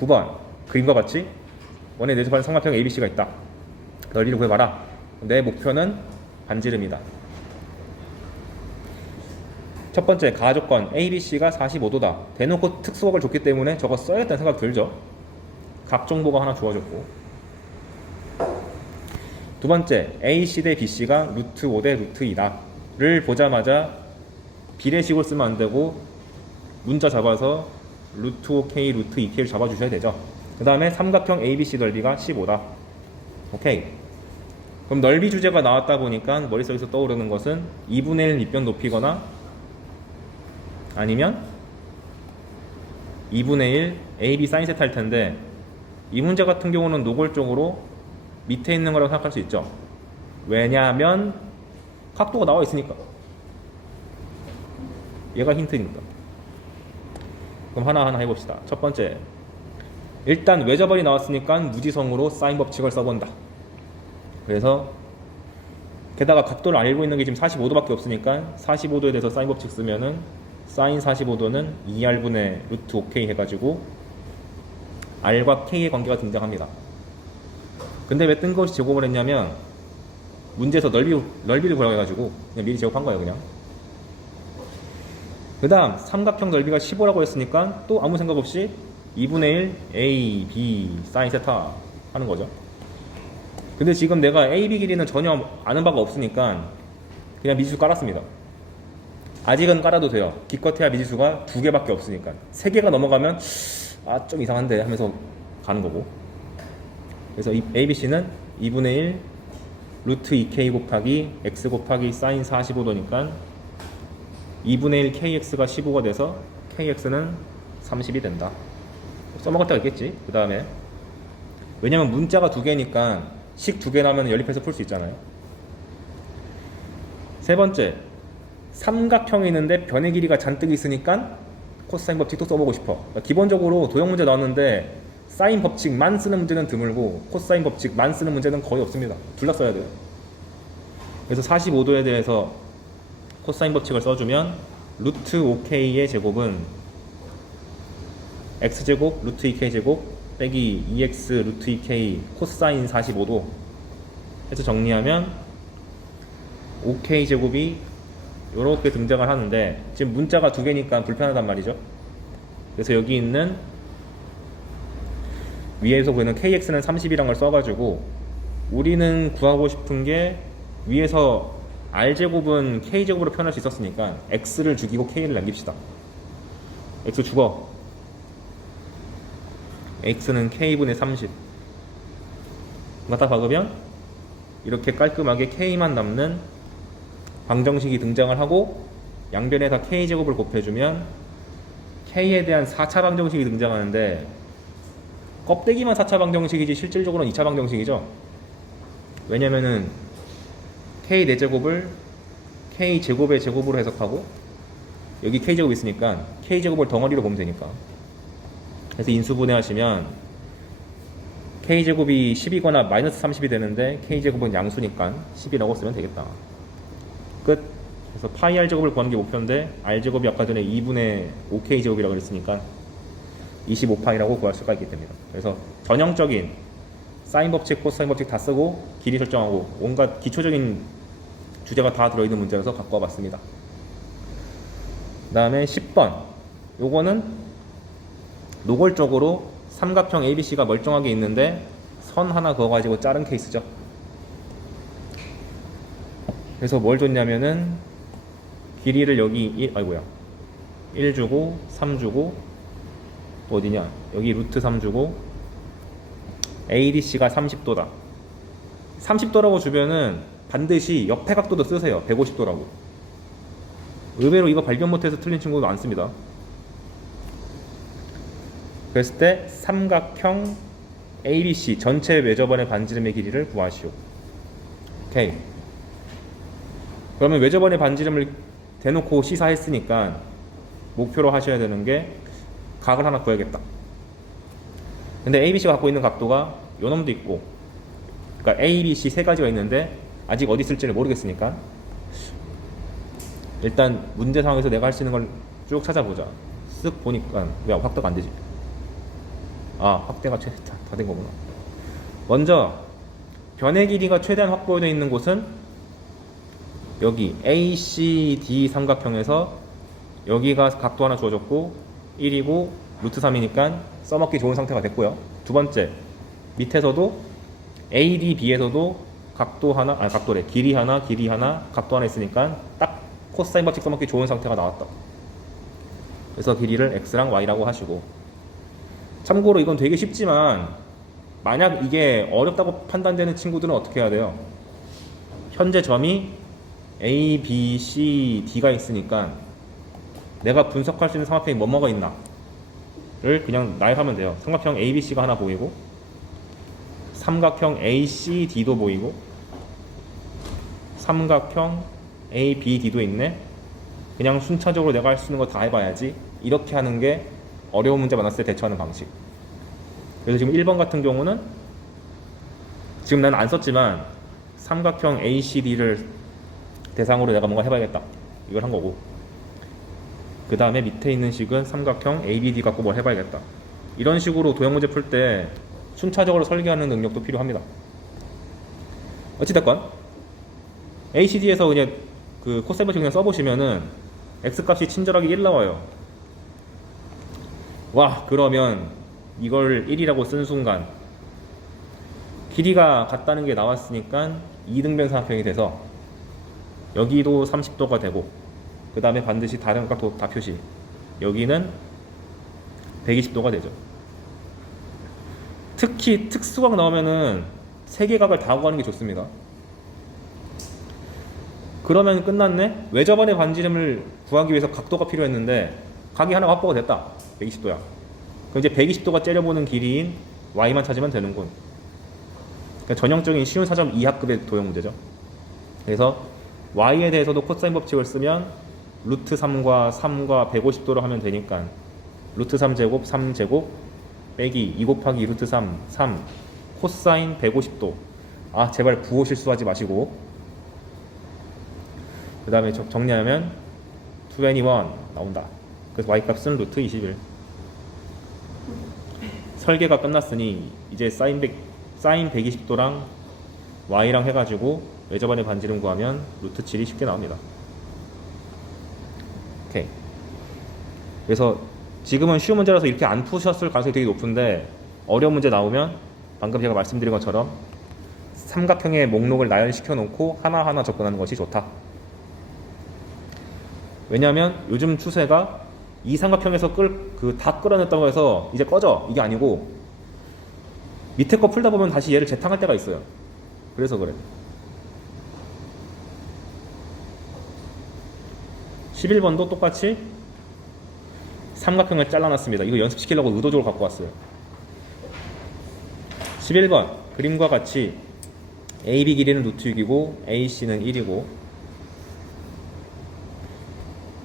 9번 그림과 같이 원에 내접하는 삼각형 ABC가 있다. 넓이를 구해봐라. 내 목표는 반지름이다. 첫 번째 가조건 ABC가 45도다. 대놓고 특수각을 줬기 때문에 저거 써야겠다는 생각 들죠. 각 정보가 하나 주어졌고, 두 번째 AC 대 BC가 루트 5 대 루트 2다 를 보자마자 비례식을 쓰면 안 되고 문자 잡아서 루트 5K, 루트 2K를 잡아주셔야 되죠. 그 다음에 삼각형 ABC 넓이가 15다. 오케이. 그럼 넓이 주제가 나왔다 보니까 머릿속에서 떠오르는 것은 2분의 1 밑변 높이거나 아니면 2분의 1 AB 사인 세타 할 텐데, 이 문제 같은 경우는 노골적으로 밑에 있는 거라고 생각할 수 있죠. 왜냐하면 각도가 나와 있으니까. 얘가 힌트입니다. 그럼 하나하나 해봅시다. 첫 번째, 일단 외접원이 나왔으니까 무지성으로 사인 법칙을 써본다. 그래서 게다가 각도를 알고 있는 게 지금 45도밖에 없으니까 45도에 대해서 사인 법칙 쓰면은 사인 45도는 2R분의 루트 5K 해가지고 R과 K의 관계가 등장합니다. 근데 왜 뜬금없이 제곱을 했냐면 문제에서 넓이를 구하라고 해가지고 그냥 미리 제곱한 거예요. 그냥. 그 다음 삼각형 넓이가 15라고 했으니까 또 아무 생각 없이 2분의 1 A, B 사인 세타 하는 거죠. 근데 지금 내가 A, B 길이는 전혀 아는 바가 없으니까 그냥 미지수 깔았습니다. 아직은 깔아도 돼요. 기껏해야 미지수가 2개밖에 없으니까. 3개가 넘어가면 아 좀 이상한데 하면서 가는 거고. 그래서 이 ABC는 2분의 1 루트 2K 곱하기 X 곱하기 사인 45도니까 2분의 1 KX가 15가 돼서 KX는 30이 된다. 써먹을 때가 있겠지. 그 다음에 왜냐면 문자가 2개니까 식 2개 나오면 연립해서 풀 수 있잖아요. 세 번째, 삼각형이 있는데 변의 길이가 잔뜩 있으니까 코사인 법칙도 써보고 싶어. 그러니까 기본적으로 도형 문제 나왔는데 사인 법칙만 쓰는 문제는 드물고 코사인 법칙만 쓰는 문제는 거의 없습니다. 둘 다 써야 돼요. 그래서 45도에 대해서 코사인 법칙을 써주면 루트 5K의 제곱은 X제곱 루트 2K 제곱 빼기 2X 루트 2K 코사인 45도 해서 정리하면 5K 제곱이 이렇게 등장을 하는데, 지금 문자가 2개니까 불편하단 말이죠. 그래서 여기 있는 위에서 보이는 KX는 30이란 걸 써가지고 우리는 구하고 싶은 게 위에서 R제곱은 K제곱으로 표현할 수 있었으니까 X를 죽이고 K를 남깁시다. X 죽어. X는 K분의 30 갖다 박으면 이렇게 깔끔하게 K만 남는 방정식이 등장을 하고, 양변에다 K제곱을 곱해주면 K에 대한 4차 방정식이 등장하는데 껍데기만 4차 방정식이지 실질적으로는 2차 방정식이죠. 왜냐면은 K 4제곱을 K제곱의 제곱으로 해석하고 여기 K제곱 있으니까 K제곱을 덩어리로 보면 되니까. 그래서 인수분해 하시면 K제곱이 10이거나 마이너스 30이 되는데 K제곱은 양수니까 10이라고 쓰면 되겠다. 끝. 그래서 파이 R제곱을 구하는 게 목표인데 R제곱이 아까 전에 2분의 5K제곱이라고 그랬으니까 25파이라고 구할 수가 있게 됩니다. 그래서 전형적인 사인 법칙, 코사인 법칙 다 쓰고 길이 설정하고 온갖 기초적인 주제가 다 들어있는 문제라서 갖고 와봤습니다. 그 다음에 10번. 요거는 노골적으로 삼각형 ABC가 멀쩡하게 있는데 선 하나 그어가지고 자른 케이스죠. 그래서 뭘 줬냐면은 길이를 여기 1 주고 3 주고 또 어디냐 여기 루트 3 주고 ADC가 30도다. 30도라고 주면은 반드시 옆에 각도도 쓰세요. 150도라고. 의외로 이거 발견 못해서 틀린 친구도 많습니다. 그랬을 때 삼각형 ABC 전체 외접원의 반지름의 길이를 구하시오. 오케이. 그러면 외접원의 반지름을 대놓고 시사했으니까 목표로 하셔야 되는 게 각을 하나 구해야겠다. 근데 ABC가 갖고 있는 각도가 요 놈도 있고, 그러니까 ABC 세 가지가 있는데 아직 어디 있을지를 모르겠으니까 일단 문제 상황에서 내가 할 수 있는 걸 쭉 찾아보자. 쓱 보니까 왜 각도가 안 되지? 아, 확대가 다 된 거구나. 먼저 변의 길이가 최대한 확보되어 있는 곳은 여기 ACD 삼각형에서 여기가 각도 하나 주어졌고 1이고 루트 3이니까 써먹기 좋은 상태가 됐고요. 두 번째, 밑에서도 ADB에서도 각도 하나, 아니 각도래, 길이 하나, 각도 하나 있으니까 딱 코사인 법칙 써먹기 좋은 상태가 나왔다. 그래서 길이를 X랑 Y라고 하시고, 참고로 이건 되게 쉽지만 만약 이게 어렵다고 판단되는 친구들은 어떻게 해야 돼요? 현재 점이 A, B, C, D가 있으니까 내가 분석할 수 있는 삼각형이 뭐뭐가 있나 를 그냥 나열하면 돼요. 삼각형 ABC가 하나 보이고, 삼각형 ACD도 보이고, 삼각형 ABD도 있네. 그냥 순차적으로 내가 할 수 있는 거 다 해봐야지. 이렇게 하는 게 어려운 문제 만났을 때 대처하는 방식. 그래서 지금 1번 같은 경우는 지금 난 안 썼지만 삼각형 ACD를 대상으로 내가 뭔가 해봐야겠다, 이걸 한 거고, 그 다음에 밑에 있는 식은 삼각형 ABD 갖고 뭘 해봐야겠다. 이런 식으로 도형 문제 풀 때 순차적으로 설계하는 능력도 필요합니다. 어찌됐건 ACD에서 그냥 그 코사인 법칙 그냥 써보시면은 X값이 친절하게 1 나와요. 와, 그러면 이걸 1이라고 쓴 순간 길이가 같다는 게 나왔으니까 이등변 삼각형이 돼서 여기도 30도가 되고, 그 다음에 반드시 다른 각도 다 표시, 여기는 120도가 되죠. 특히 특수각 나오면은 세 개 각을 다 구하는 게 좋습니다. 그러면 끝났네? 외접안의 반지름을 구하기 위해서 각도가 필요했는데 각이 하나 확보가 됐다. 120도야. 그럼 이제 120도가 째려보는 길이인 y만 찾으면 되는군. 그러니까 전형적인 쉬운 4점 이하급의 도형 문제죠. 그래서 y에 대해서도 코사인 법칙을 쓰면 루트 3과 150도로 하면 되니까 루트 3제곱 3제곱 빼기 2 곱하기 루트 3 코사인 150도. 아, 제발 부호 실수하지 마시고. 그 다음에 정리하면 21 나온다. 그래서 y값은 루트 21. 설계가 끝났으니 이제 사인 120도랑 y랑 해가지고 외접안의 반지름 구하면 루트 7이 쉽게 나옵니다. 오케이. 그래서 지금은 쉬운 문제라서 이렇게 안 푸셨을 가능성이 되게 높은데, 어려운 문제 나오면 방금 제가 말씀드린 것처럼 삼각형의 목록을 나열시켜 놓고 하나하나 접근하는 것이 좋다. 왜냐하면 요즘 추세가 이 삼각형에서 다 끌어냈다고 해서 이제 꺼져, 이게 아니고 밑에 거 풀다 보면 다시 얘를 재탕할 때가 있어요. 그래서 그래. 11번도 똑같이 삼각형을 잘라놨습니다. 이거 연습시키려고 의도적으로 갖고 왔어요. 11번 그림과 같이 AB 길이는 루트 6이고 AC는 1이고,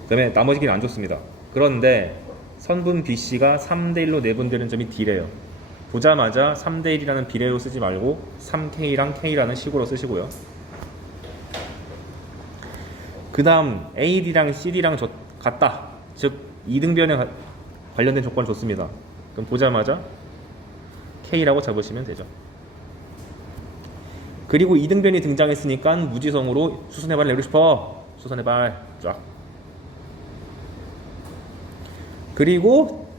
그 다음에 나머지 길이는 안 좋습니다. 그런데 선분 BC가 3대1로 내분되는 점이 D래요. 보자마자 3대1이라는 비례로 쓰지 말고 3K랑 K라는 식으로 쓰시고요. 그 다음 AD랑 CD랑 같다, 즉 이등변에 관련된 조건을 줬습니다. 그럼 보자마자 K라고 잡으시면 되죠. 그리고 이등변이 등장했으니까 무지성으로 수선의 발을 내고 싶어. 수선의 발 쫙. 그리고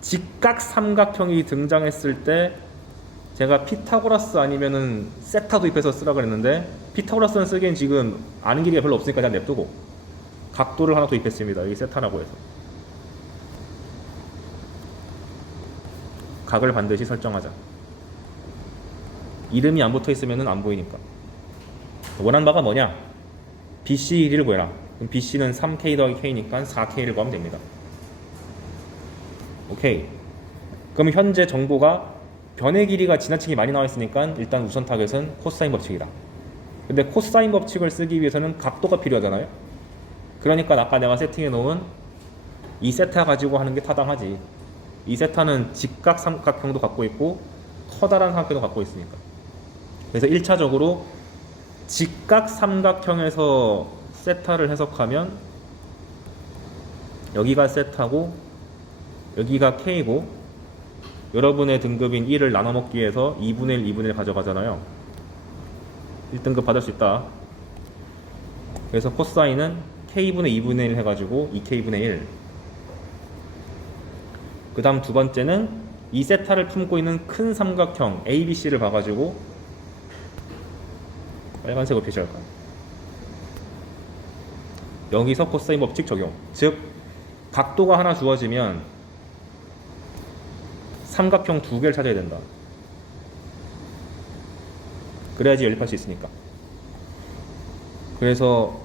직각 삼각형이 등장했을 때 제가 피타고라스 아니면은 세타 도입해서 쓰라고 했는데, 피타고라스는 쓰기엔 지금 아는 길이가 별로 없으니까 그냥 냅두고 각도를 하나 도입했습니다. 여기 세타라고 해서 각을 반드시 설정하자. 이름이 안 붙어 있으면 안 보이니까. 원하는 바가 뭐냐? BC 길이를 구해라. 그럼 BC는 3K 더하기 K니까 4K를 구하면 됩니다. 오케이. 그럼 현재 정보가 변의 길이가 지나치게 많이 나와 있으니까 일단 우선 타겟은 코사인 법칙이다. 근데 코사인 법칙을 쓰기 위해서는 각도가 필요하잖아요. 그러니까 아까 내가 세팅해 놓은 이 세타 가지고 하는 게 타당하지. 이 세타는 직각 삼각형도 갖고 있고 커다란 삼각형도 갖고 있으니까. 그래서 1차적으로 직각 삼각형에서 세타를 해석하면 여기가 세타고 여기가 K고 여러분의 등급인 1을 나눠 먹기 위해서 2분의 1, 2분의 1 가져가잖아요. 1등급 받을 수 있다. 그래서 코사인은 k분의 2분의 1 해가지고 2k분의 1. 그 다음 두 번째는 이 세타를 품고 있는 큰 삼각형 ABC를 봐가지고 빨간색으로 표시할까요? 여기서 코사인 법칙 적용. 즉 각도가 하나 주어지면 삼각형 두 개를 찾아야 된다. 그래야지 연립할 수 있으니까. 그래서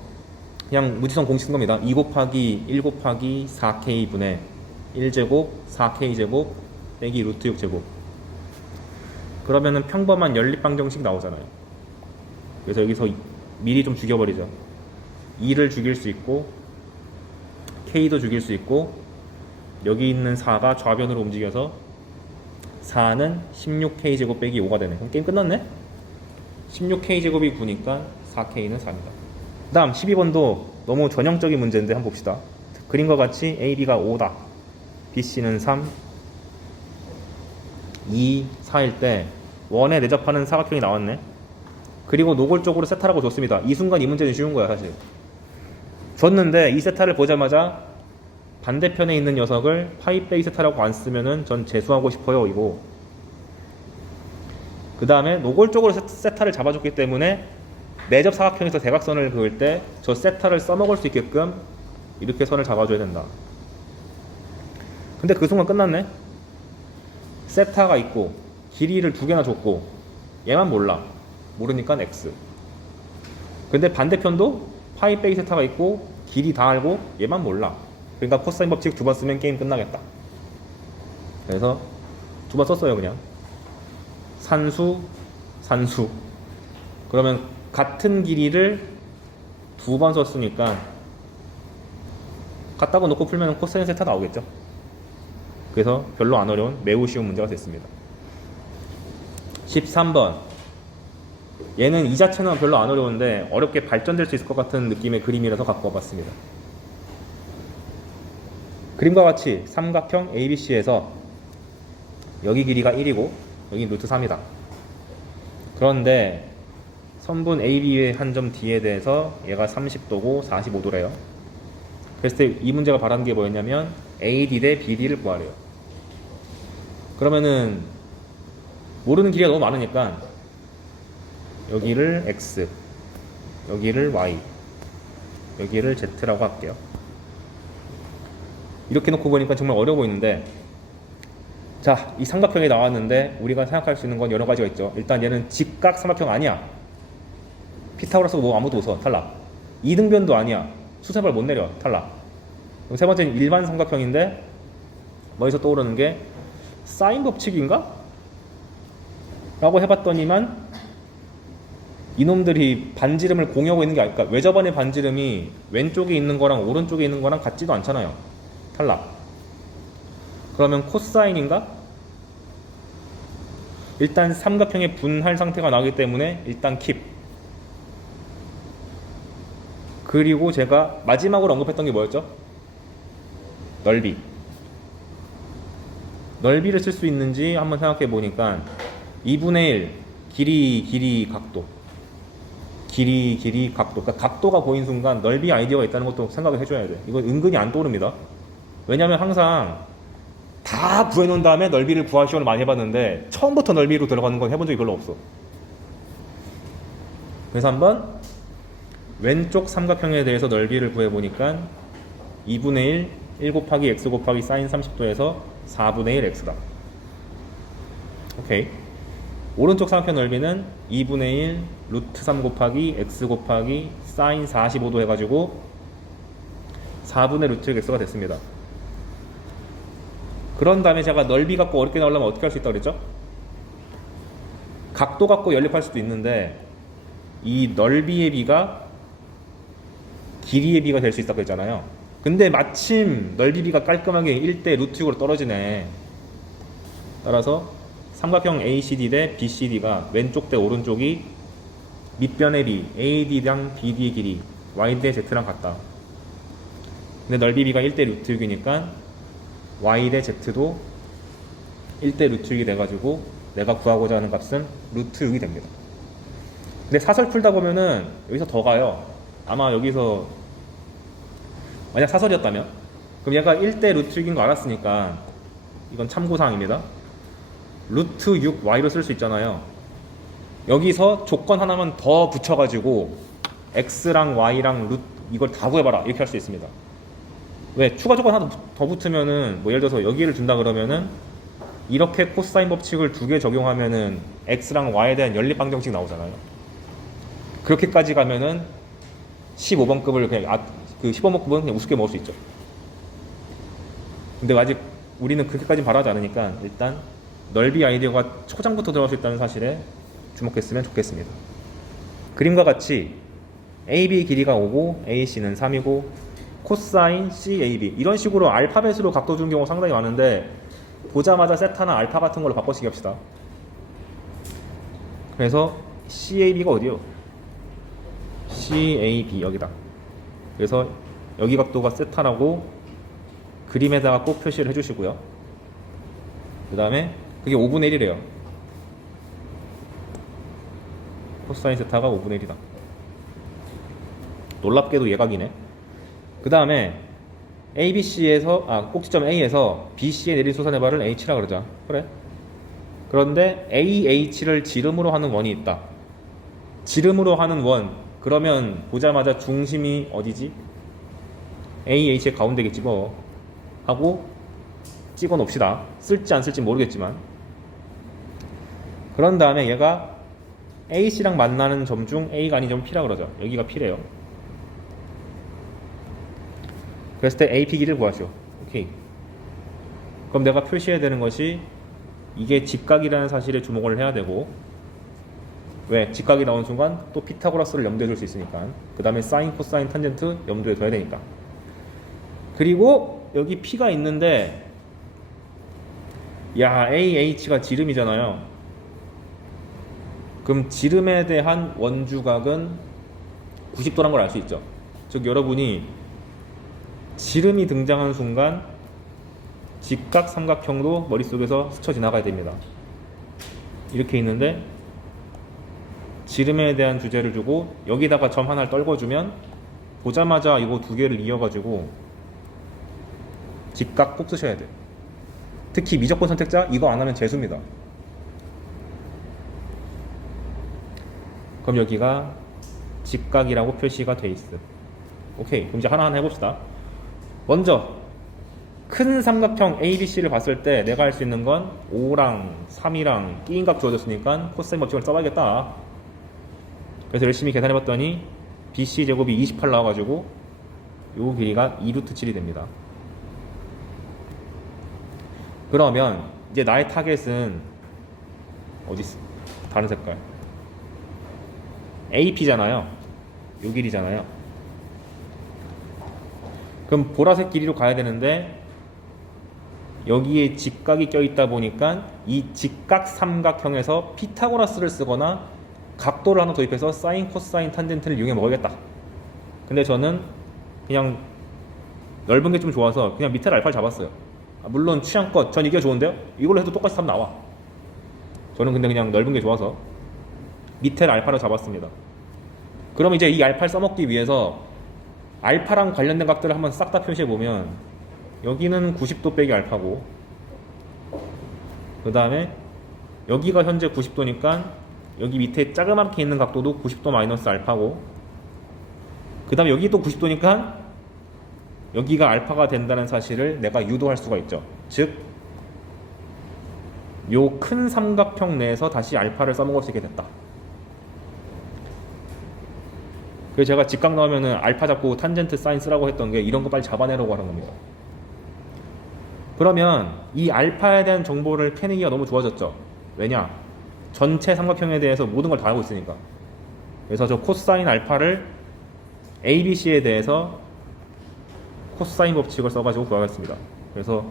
그냥 무지성 공식 쓴 겁니다. 2 곱하기 1 곱하기 4k분의 1제곱 4k제곱 빼기 루트 6제곱. 그러면은 평범한 연립방정식 나오잖아요. 그래서 여기서 미리 좀 죽여버리죠. 2를 죽일 수 있고 k도 죽일 수 있고 여기 있는 4가 좌변으로 움직여서 4는 16k제곱 빼기 5가 되네. 그럼 게임 끝났네? 16k제곱이 9니까 4k는 4입니다. 그 다음 12번도 너무 전형적인 문제인데 한번 봅시다. 그림과 같이 A, B가 5다. B, C는 3, 2, 4일 때 원에 내접하는 사각형이 나왔네. 그리고 노골적으로 세타라고 줬습니다. 이 순간 이 문제는 쉬운 거야 사실. 줬는데 이 세타를 보자마자 반대편에 있는 녀석을 파이 빼기 세타라고 안 쓰면은 전 재수하고 싶어요 이거. 그 다음에 노골적으로 세타를 잡아줬기 때문에 내접 사각형에서 대각선을 그을 때 저 세타를 써먹을 수 있게끔 이렇게 선을 잡아줘야 된다. 근데 그 순간 끝났네. 세타가 있고 길이를 두 개나 줬고 얘만 몰라. 모르니까 x. 근데 반대편도 파이 빼기 세타가 있고 길이 다 알고 얘만 몰라. 그러니까 코사인 법칙 두 번 쓰면 게임 끝나겠다. 그래서 두 번 썼어요 그냥. 산수 산수. 그러면 같은 길이를 두 번 썼으니까 갖다가 놓고 풀면 코사인 세타 나오겠죠. 그래서 별로 안 어려운 매우 쉬운 문제가 됐습니다. 13번. 얘는 이 자체는 별로 안 어려운데 어렵게 발전될 수 있을 것 같은 느낌의 그림이라서 갖고 와봤습니다. 그림과 같이 삼각형 ABC에서 여기 길이가 1이고 여기 루트 3이다. 그런데 선분 AB의 한 점 D에 대해서 얘가 30도고 45도래요. 그랬을 때 이 문제가 바라는 게 뭐였냐면 AD 대 BD를 구하래요. 그러면은 모르는 길이가 너무 많으니까 여기를 X, 여기를 Y, 여기를 Z라고 할게요. 이렇게 놓고 보니까 정말 어려워 보이는데, 자, 이 삼각형이 나왔는데 우리가 생각할 수 있는 건 여러 가지가 있죠. 일단 얘는 직각 삼각형 아니야. 피타고라스가 뭐 아무도 없어. 탈락. 이등변도 아니야. 수세발 못 내려. 탈락. 세 번째는 일반 삼각형인데 머리에서 떠오르는 게 사인 법칙인가? 라고 해봤더니만 이놈들이 반지름을 공유하고 있는 게 아닐까. 외접안의 반지름이 왼쪽에 있는 거랑 오른쪽에 있는 거랑 같지도 않잖아요. 탈락. 그러면 코사인인가? 일단 삼각형의 분할 상태가 나오기 때문에 일단 킵. 그리고 제가 마지막으로 언급했던 게 뭐였죠? 넓이. 넓이를 쓸 수 있는지 한번 생각해 보니까 2분의 1 길이 각도, 길이 각도. 그러니까 각도가 보인 순간 넓이 아이디어가 있다는 것도 생각을 해줘야 돼. 이거 은근히 안 떠오릅니다. 왜냐면 항상 다 구해놓은 다음에 넓이를 구할 시험을 많이 해봤는데 처음부터 넓이로 들어가는 건 해본 적이 별로 없어. 그래서 한번 왼쪽 삼각형에 대해서 넓이를 구해보니까 2분의 1 곱하기 x 곱하기 사인 30도에서 4분의 1 x다. 오케이. 오른쪽 삼각형 넓이는 2분의 1 루트 3 곱하기 x 곱하기 사인 45도 해가지고 4분의 루트 x가 됐습니다. 그런 다음에 제가 넓이 갖고 어렵게 나오려면 어떻게 할 수 있다고 그랬죠? 각도 갖고 연립할 수도 있는데 이 넓이의 비가 길이의 비가 될 수 있다고 했잖아요. 근데 마침 넓이 비가 깔끔하게 1대 루트 6으로 떨어지네. 따라서 삼각형 ACD 대 BCD가 왼쪽 대 오른쪽이 밑변의 비 AD랑 BD의 길이 Y 대 Z랑 같다. 근데 넓이 비가 1대 루트 6이니까 Y 대 Z도 1대 루트 6이 돼가지고 내가 구하고자 하는 값은 루트 6이 됩니다. 근데 사설 풀다 보면은 여기서 더 가요. 아마 여기서 만약 사설이었다면 그럼 얘가 1대 루트 6인 거 알았으니까 이건 참고사항입니다. 루트 6y로 쓸 수 있잖아요. 여기서 조건 하나만 더 붙여가지고 x랑 y랑 루트 이걸 다 구해봐라 이렇게 할 수 있습니다. 왜? 추가 조건 하나 더 붙으면은 뭐 예를 들어서 여기를 준다 그러면은 이렇게 코사인 법칙을 두 개 적용하면은 x랑 y에 대한 연립 방정식 나오잖아요. 그렇게까지 가면은 15번급을 그냥 그 15번급은 그냥 우습게 먹을 수 있죠. 근데 아직 우리는 그렇게까지 바라지 않으니까 일단 넓이 아이디어가 초장부터 들어갈 수 있다는 사실에 주목했으면 좋겠습니다. 그림과 같이 AB 길이가 5고 AC는 3이고 코사인 CAB 이런 식으로 알파벳으로 각도 주는 경우가 상당히 많은데 보자마자 세타나 알파 같은 걸로 바꿔치기 합시다. 그래서 CAB가 어디요? CAB 여기다. 그래서 여기 각도가 세타라고 그림에다가 꼭 표시를 해주시고요. 그 다음에 그게 5분의 1이래요. 코사인 세타가 5분의 1이다. 놀랍게도 예각이네. 그 다음에 ABC에서 꼭지점 A에서 BC에 내린 소산의 발을 H라 그러자. 그래. 그런데 AH를 지름으로 하는 원이 있다. 지름으로 하는 원. 그러면 보자마자 중심이 어디지? AH의 가운데겠지 뭐. 하고 찍어 놓읍시다. 쓸지 안 쓸지 모르겠지만. 그런 다음에 얘가 AC랑 만나는 점 중 A가 아닌 점 P라 그러죠. 여기가 P래요. 그랬을 때 AP 길이를 구하시오. 오케이. 그럼 내가 표시해야 되는 것이 이게 직각이라는 사실에 주목을 해야 되고, 왜? 직각이 나온 순간 또 피타고라스를 염두에 둘 수 있으니까. 그 다음에 사인, 코사인, 탄젠트 염두에 둬야 되니까. 그리고 여기 P가 있는데 야, AH가 지름이잖아요. 그럼 지름에 대한 원주각은 90도란 걸 알 수 있죠. 즉 여러분이 지름이 등장하는 순간 직각 삼각형도 머릿속에서 스쳐 지나가야 됩니다. 이렇게 있는데 지름에 대한 주제를 주고 여기다가 점 하나를 떨궈주면 보자마자 이거 두 개를 이어가지고 직각 꼭 쓰셔야 돼요. 특히 미적분 선택자 이거 안 하면 재수입니다. 그럼 여기가 직각이라고 표시가 돼 있음. 오케이. 그럼 이제 하나하나 해봅시다. 먼저 큰 삼각형 ABC를 봤을 때 내가 할 수 있는 건 5랑 3이랑 끼인 값 주어졌으니까 코사인 법칙을 써봐야겠다. 그래서 열심히 계산해봤더니 BC 제곱이 28 나와가지고 요 길이가 2루트 7이 됩니다. 그러면 이제 나의 타겟은 어디 있어? 다른 색깔. AP잖아요. 요 길이잖아요. 그럼 보라색 길이로 가야 되는데 여기에 직각이 껴있다 보니까 이 직각 삼각형에서 피타고라스를 쓰거나 각도를 하나 도입해서 사인, 코사인, 탄젠트를 이용해 먹어야겠다. 근데 저는 그냥 넓은 게 좀 좋아서 그냥 밑에 알파를 잡았어요. 물론 취향껏 전 이게 좋은데요? 이걸로 해도 똑같이 답 나와. 저는 근데 그냥 넓은 게 좋아서 밑에 알파를 잡았습니다. 그럼 이제 이 알파를 써먹기 위해서 알파랑 관련된 각들을 한번 싹 다 표시해보면 여기는 90도 빼기 알파고 그 다음에 여기가 현재 90도니까 여기 밑에 자그맣게 있는 각도도 90도 마이너스 알파고 그 다음에 여기 또 90도니까 여기가 알파가 된다는 사실을 내가 유도할 수가 있죠. 즉 요 큰 삼각형 내에서 다시 알파를 써먹을 수 있게 됐다. 그래서 제가 직각 나오면은 알파 잡고 탄젠트 사인 쓰라고 했던 게 이런 거 빨리 잡아내라고 하는 겁니다. 그러면 이 알파에 대한 정보를 캐내기가 너무 좋아졌죠. 왜냐? 전체 삼각형에 대해서 모든 걸 다 알고 있으니까. 그래서 저 코사인 알파를 ABC에 대해서 코사인 법칙을 써가지고 구하겠습니다. 그래서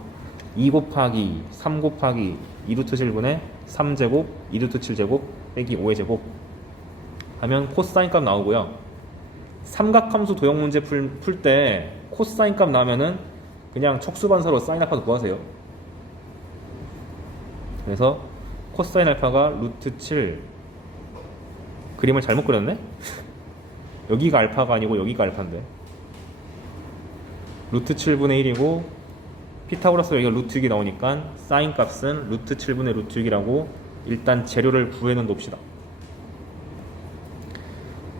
2 곱하기 3 곱하기 2루트 7분의 3제곱 2루트 7제곱 빼기 5의 제곱 하면 코사인 값 나오고요. 삼각함수 도형 문제 풀 때 코사인 값 나오면은 그냥 척수반사로 사인 알파도 구하세요. 그래서 코사인 알파가 루트 7, 그림을 잘못 그렸네? 여기가 알파가 아니고 여기가 알파인데, 루트 7분의 1이고 피타고라스 여기가 루트 6이 나오니까 사인 값은 루트 7분의 루트 6이라고 일단 재료를 구해 놓읍시다.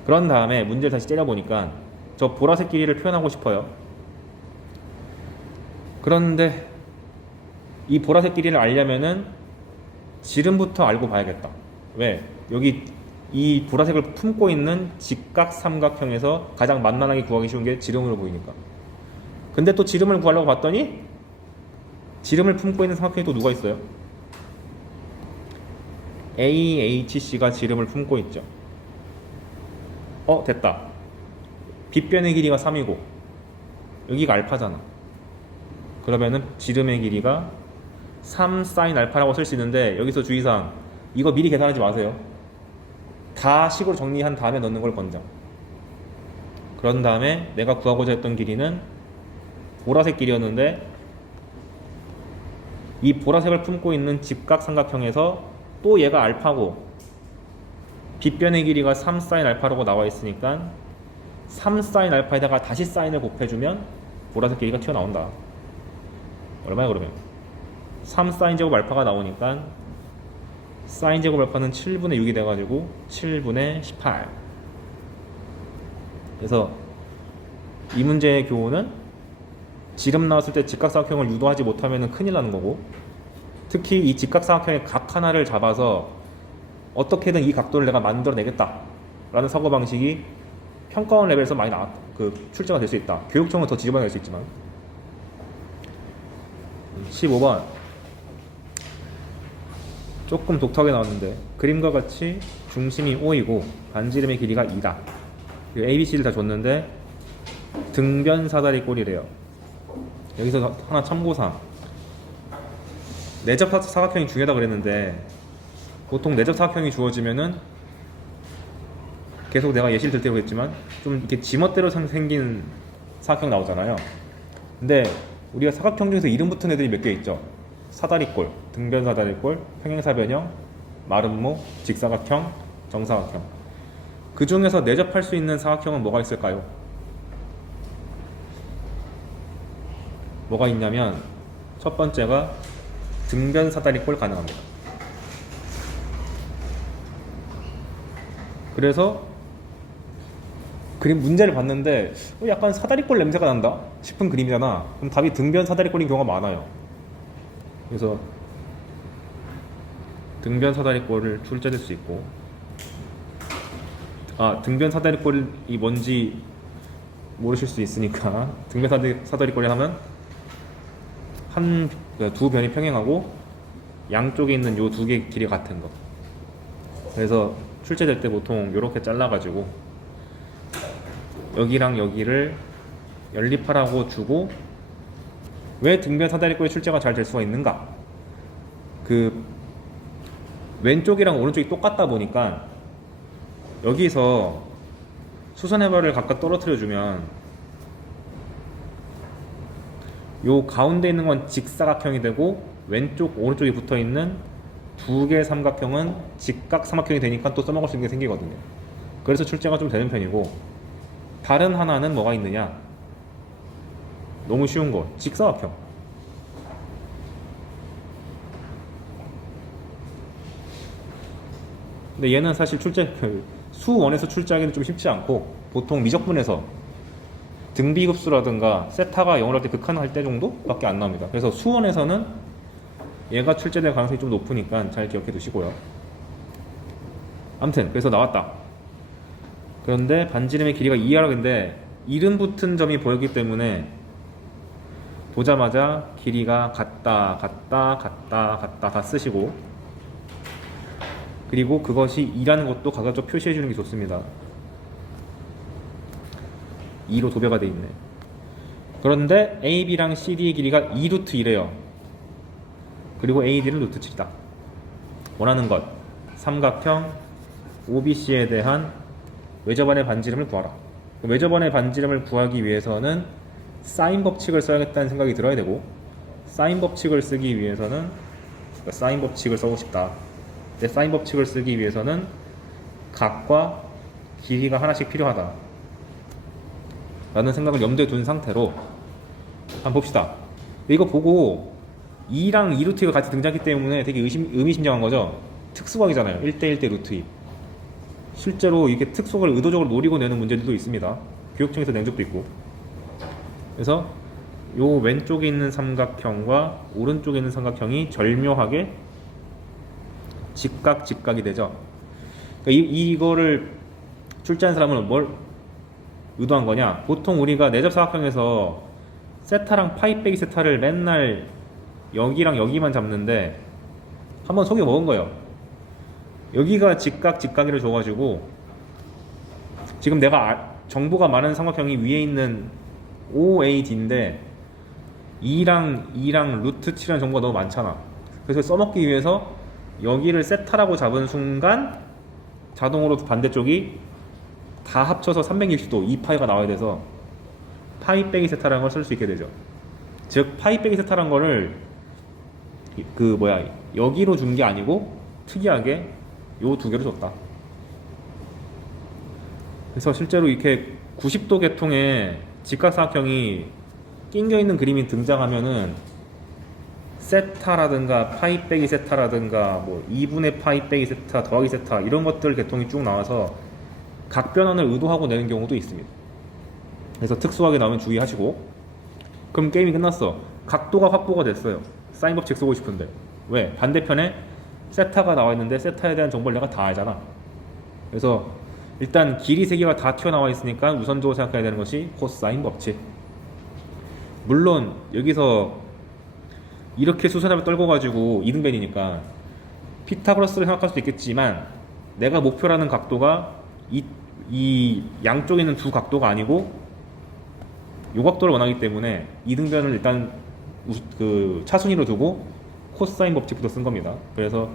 그런 다음에 문제를 다시 째려보니까 저 보라색 길이를 표현하고 싶어요. 그런데 이 보라색 길이를 알려면은 지름부터 알고 봐야겠다. 왜? 여기 이 보라색을 품고 있는 직각 삼각형에서 가장 만만하게 구하기 쉬운 게 지름으로 보이니까. 근데 또 지름을 구하려고 봤더니 지름을 품고 있는 삼각형이 또 누가 있어요? AHC가 지름을 품고 있죠. 됐다. 빗변의 길이가 3이고 여기가 알파잖아. 그러면은 지름의 길이가 3 사인 알파라고 쓸 수 있는데, 여기서 주의사항, 이거 미리 계산하지 마세요. 다 식으로 정리한 다음에 넣는 걸 권장. 그런 다음에 내가 구하고자 했던 길이는 보라색 길이였는데, 이 보라색을 품고 있는 직각삼각형에서 또 얘가 알파고 빗변의 길이가 3 사인 알파라고 나와 있으니까 3 사인 알파에다가 다시 사인을 곱해주면 보라색 길이가 튀어나온다. 얼마야 그러면? 3 사인 제곱 알파가 나오니까 사인 제곱 알파는 7분의 6이 돼가지고 7분의 18. 그래서 이 문제의 교훈은 지름 나왔을 때 직각삼각형을 유도하지 못하면 큰일 나는 거고, 특히 이 직각삼각형의 각 하나를 잡아서 어떻게든 이 각도를 내가 만들어내겠다 라는 사고방식이 평가원 레벨에서 많이 출제가 될 수 있다. 교육청은 더 지저분하게 할 수 있지만. 15번 조금 독특하게 나왔는데, 그림과 같이 중심이 O이고 반지름의 길이가 2다. ABC를 다 줬는데 등변 사다리꼴이래요. 여기서 하나 참고사항, 내접 사각형이 중요하다 그랬는데, 보통 내접 사각형이 주어지면은 계속 내가 예시를 들 때로 했지만 좀 이렇게 지멋대로 생긴 사각형 나오잖아요. 근데 우리가 사각형 중에서 이름 붙은 애들이 몇 개 있죠. 사다리꼴, 등변 사다리꼴, 평행사변형, 마름모, 직사각형, 정사각형. 그 중에서 내접할 수 있는 사각형은 뭐가 있을까요? 뭐가 있냐면 첫 번째가 등변 사다리꼴 가능합니다. 그래서 그림 문제를 봤는데 약간 사다리꼴 냄새가 난다 싶은 그림이잖아. 그럼 답이 등변 사다리꼴인 경우가 많아요. 그래서 등변 사다리꼴을 출제될 수 있고, 등변 사다리꼴이 뭔지 모르실 수 있으니까 등변 사다리꼴이 하면 두 변이 평행하고 양쪽에 있는 요 두 개 길이 같은 거. 그래서 출제될 때 보통 요렇게 잘라가지고 여기랑 여기를 연립하라고 주고, 왜 등변 사다리꼴의 출제가 잘 될 수가 있는가? 그 왼쪽이랑 오른쪽이 똑같다 보니까 여기서 수선해발을 각각 떨어뜨려 주면 요 가운데 있는 건 직사각형이 되고 왼쪽 오른쪽이 붙어 있는 두 개의 삼각형은 직각 삼각형이 되니까 또 써먹을 수 있는 게 생기거든요. 그래서 출제가 좀 되는 편이고, 다른 하나는 뭐가 있느냐? 너무 쉬운 거, 직사각형. 근데 얘는 사실 수원에서 출제하기는 좀 쉽지 않고, 보통 미적분에서 등비급수라든가 세타가 0을 할 때 극한할 때 정도밖에 안 나옵니다. 그래서 수원에서는 얘가 출제될 가능성이 좀 높으니까 잘 기억해 두시고요. 아무튼 그래서 나왔다. 그런데 반지름의 길이가 2라고 했는데 이름 붙은 점이 보였기 때문에 보자마자 길이가 같다 다 쓰시고, 그리고 그것이 2라는 것도 가급적 표시해 주는 게 좋습니다. 2로 도배가 돼 있네. 그런데 AB랑 CD의 길이가 2루트 2래요. 그리고 AD는 루트 7이다. 원하는 것, 삼각형 OBC에 대한 외접안의 반지름을 구하라. 외접안의 반지름을 구하기 위해서는 사인 법칙을 써야겠다는 생각이 들어야 되고, 사인 법칙을 쓰기 위해서는 그러니까 사인 법칙을 써고 싶다. 근데 사인 법칙을 쓰기 위해서는 각과 길이가 하나씩 필요하다 라는 생각을 염두에 둔 상태로 한번 봅시다. 근데 이거 보고 2랑 2루트 2가 같이 등장했기 때문에 되게 의미심장한 거죠. 특수각이잖아요. 1대1대 루트 2. 실제로 이게 특수각을 의도적으로 노리고 내는 문제들도 있습니다. 교육청에서 낸 적도 있고. 그래서 요 왼쪽에 있는 삼각형과 오른쪽에 있는 삼각형이 절묘하게 직각이 되죠. 그러니까 이거를 출제한 사람은 뭘 의도한 거냐? 보통 우리가 내접 사각형에서 세타랑 파이 빼기 세타를 맨날 여기랑 여기만 잡는데 한번 속여 먹은 거예요. 여기가 직각이를 줘가지고 지금 내가 정보가 많은 삼각형이 위에 있는 OAD인데 2랑 루트 7이라는 정보가 너무 많잖아. 그래서 써먹기 위해서 여기를 세타라고 잡은 순간 자동으로 반대쪽이 다 합쳐서 360도 2파이가 나와야 돼서 파이 빼기 세타라는 걸 쓸 수 있게 되죠. 즉 파이 빼기 세타라는 거를 여기로 준 게 아니고 특이하게 요 두 개로 줬다. 그래서 실제로 이렇게 90도 계통의 직각사각형이 낑겨 있는 그림이 등장하면은 세타라든가 파이 빼기 세타라든가 뭐 2분의 파이 빼기 세타 더하기 세타 이런 것들 계통이 쭉 나와서 각 변환을 의도하고 내는 경우도 있습니다. 그래서 특수하게 나오면 주의하시고. 그럼 게임이 끝났어. 각도가 확보가 됐어요. 사인 법칙 쓰고 싶은데 왜? 반대편에 세타가 나와 있는데 세타에 대한 정보를 내가 다 알잖아. 그래서 일단 길이 세 개가 다 튀어나와 있으니까 우선적으로 생각해야 되는 것이 코사인 법칙. 물론 여기서 이렇게 수선함을 떨궈가지고 이등변이니까 피타고라스를 생각할 수도 있겠지만 내가 목표라는 각도가 이 양쪽에 있는 두 각도가 아니고 요 각도를 원하기 때문에 이등변을 일단 차순위로 두고 코사인 법칙부터 쓴 겁니다. 그래서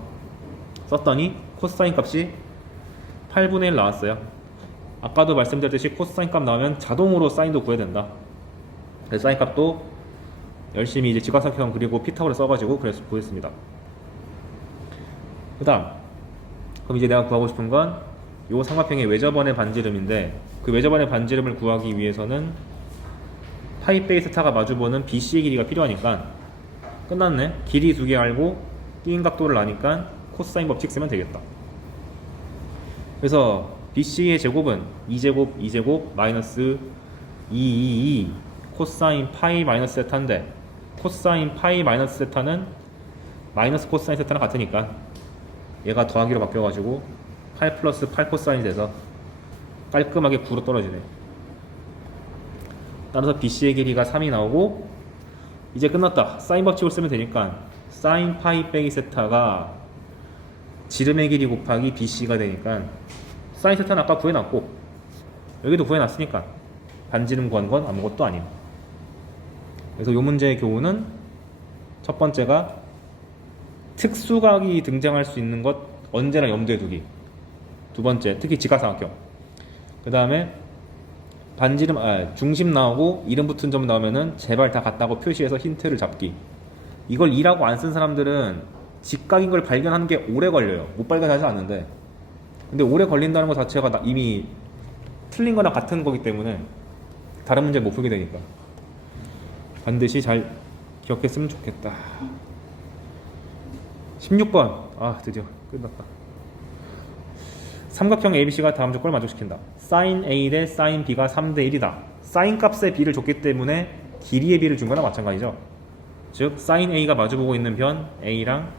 썼더니 코사인 값이 8분의 1 나왔어요. 아까도 말씀드렸듯이 코사인 값 나오면 자동으로 사인도 구해야 된다. 그래서 사인 값도 열심히 이제 직각삼각형 그리고 피타고를 써가지고 그래서 구했습니다. 그 다음 그럼 이제 내가 구하고 싶은 건 요 삼각형의 외접원의 반지름인데 그 외접원의 반지름을 구하기 위해서는 파이 빼기 세타가 마주보는 BC의 길이가 필요하니까 끝났네. 길이 두 개 알고 띄인 각도를 아니까 코사인 법칙 쓰면 되겠다. 그래서 BC의 제곱은 2제곱 마이너스 222 코사인 파이 마이너스 세타인데 코사인 파이 마이너스 세타는 마이너스 코사인 세타랑 같으니까 얘가 더하기로 바뀌어가지고 8 플러스 8 코사인이 돼서 깔끔하게 9로 떨어지네. 따라서 BC의 길이가 3이 나오고 이제 끝났다. 사인 법칙을 쓰면 되니까 사인 파이 빼기 세타가 지름의 길이 곱하기 BC가 되니까 사인 세타는 아까 구해놨고 여기도 구해놨으니까 반지름 구한 건 아무것도 아님. 그래서 이 문제의 교훈은 첫 번째가 특수각이 등장할 수 있는 것 언제나 염두에 두기. 두 번째, 특히 직각삼각형. 그 다음에 반지름, 중심 나오고 이름 붙은 점 나오면은 제발 다 같다고 표시해서 힌트를 잡기. 이걸 2라고 안 쓴 사람들은 직각인 걸 발견하는 게 오래 걸려요. 못 발견하지 않는데. 근데 오래 걸린다는 것 자체가 이미 틀린 거나 같은 거기 때문에 다른 문제 못 풀게 되니까 반드시 잘 기억했으면 좋겠다. 16번. 드디어 끝났다. 삼각형 ABC가 다음 조건을 만족시킨다. sin A 대 sin B가 3대 1이다. sin 값의 B를 줬기 때문에 길이의 B를 준 거나 마찬가지죠. 즉 sin A가 마주보고 있는 변 A랑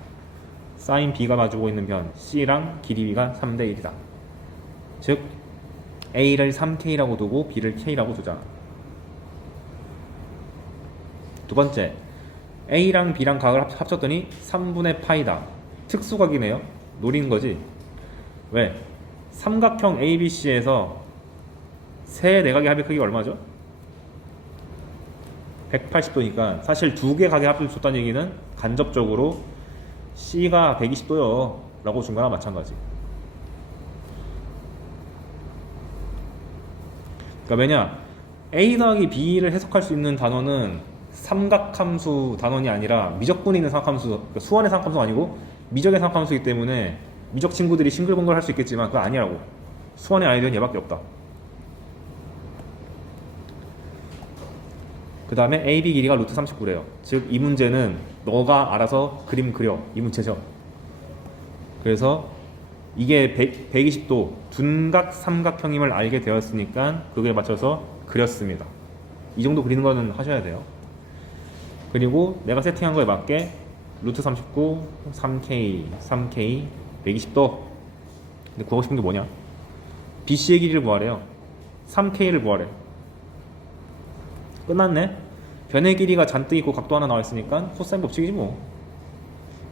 sin B가 마주보고 있는 변 C랑 길이 B가 3대 1이다. 즉 A를 3K라고 두고 B를 K라고 두자. 두 번째, A랑 B랑 각을 합쳤더니 3분의 파이다. 특수각이네요. 노린 거지. 왜? 삼각형 ABC에서 세 내각의 합의 크기가 얼마죠? 180도니까 사실 두 개 각의 합을 줬다는 얘기는 간접적으로 C가 120도요 라고 준 거나 마찬가지. 그러니까 왜냐? A 더하기 B를 해석할 수 있는 단어는 삼각함수 단원이 아니라 미적분에 있는 삼각함수, 그러니까 수원의 삼각함수가 아니고 미적의 삼각함수이기 때문에 미적 친구들이 싱글벙글 할 수 있겠지만 그건 아니라고. 수원의 아이들은 얘밖에 없다. 그 다음에 AB 길이가 루트 39래요. 즉 이 문제는 너가 알아서 그림 그려, 이 문제죠. 그래서 이게 120도 둔각 삼각형임을 알게 되었으니까 그거에 맞춰서 그렸습니다. 이 정도 그리는 거는 하셔야 돼요. 그리고 내가 세팅한 거에 맞게 루트 39, 3K, 3K, 120도. 근데 구하고 싶은 게 뭐냐? BC의 길이를 구하래요. 3K를 구하래. 끝났네. 변의 길이가 잔뜩 있고 각도 하나 나와 있으니까 코사인 법칙이지 뭐.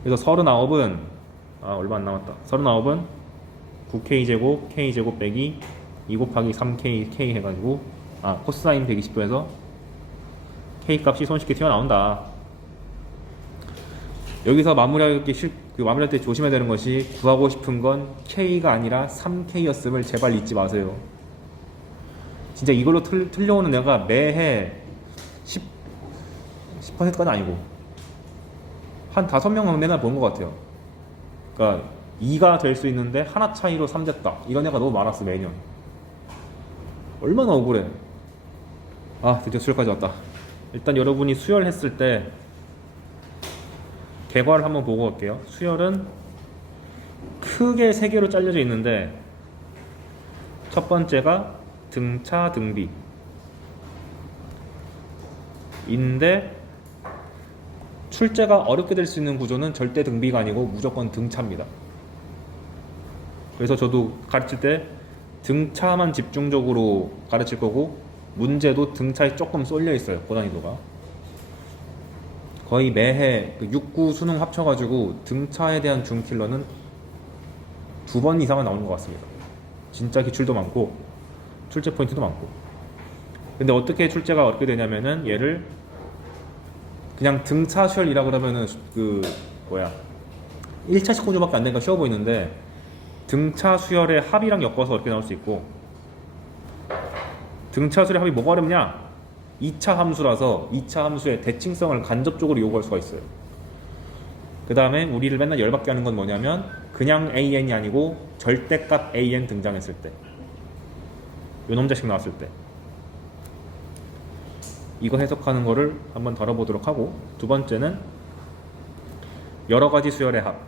그래서 39은 얼마 안 남았다. 39은 9K제곱 K제곱 빼기 2 곱하기 3K K 해가지고 코사인 120도에서 K 값이 손쉽게 튀어나온다. 여기서 마무리할 때 조심해야 되는 것이 구하고 싶은 건 K가 아니라 3K였음을 제발 잊지 마세요. 진짜 이걸로 틀려오는 애가 매해 10%까지는 아니고 한 5명은 맨날 본 것 같아요. 그러니까 2가 될 수 있는데 하나 차이로 3 됐다. 이런 애가 너무 많았어 매년. 얼마나 억울해. 드디어 수열까지 왔다. 일단 여러분이 수열했을 때 개괄을 한번 보고 갈게요. 수열은 크게 3개로 잘려져 있는데 첫 번째가 등차 등비 인데 출제가 어렵게 될 수 있는 구조는 절대 등비가 아니고 무조건 등차입니다. 그래서 저도 가르칠 때 등차만 집중적으로 가르칠 거고 문제도 등차에 조금 쏠려 있어요. 고난이도가 거의 매해 6, 9 수능 합쳐가지고 등차에 대한 준킬러는 2번 이상은 나오는 것 같습니다. 진짜 기출도 많고 출제 포인트도 많고. 근데 어떻게 출제가 어렵게 되냐면은 얘를 그냥 등차 수열이라 그러면은 1차식 공조밖에 안 되니까 쉬워 보이는데 등차 수열의 합이랑 엮어서 어렵게 나올 수 있고, 등차 수열의 합이 뭐가 어렵냐? 2차 함수라서 2차 함수의 대칭성을 간접적으로 요구할 수가 있어요. 그 다음에 우리를 맨날 열받게 하는 건 뭐냐면 그냥 AN이 아니고 절대값 AN 등장했을 때, 요놈 자식 나왔을 때 이거 해석하는 거를 한번 다뤄보도록 하고, 두 번째는 여러가지 수열의 합,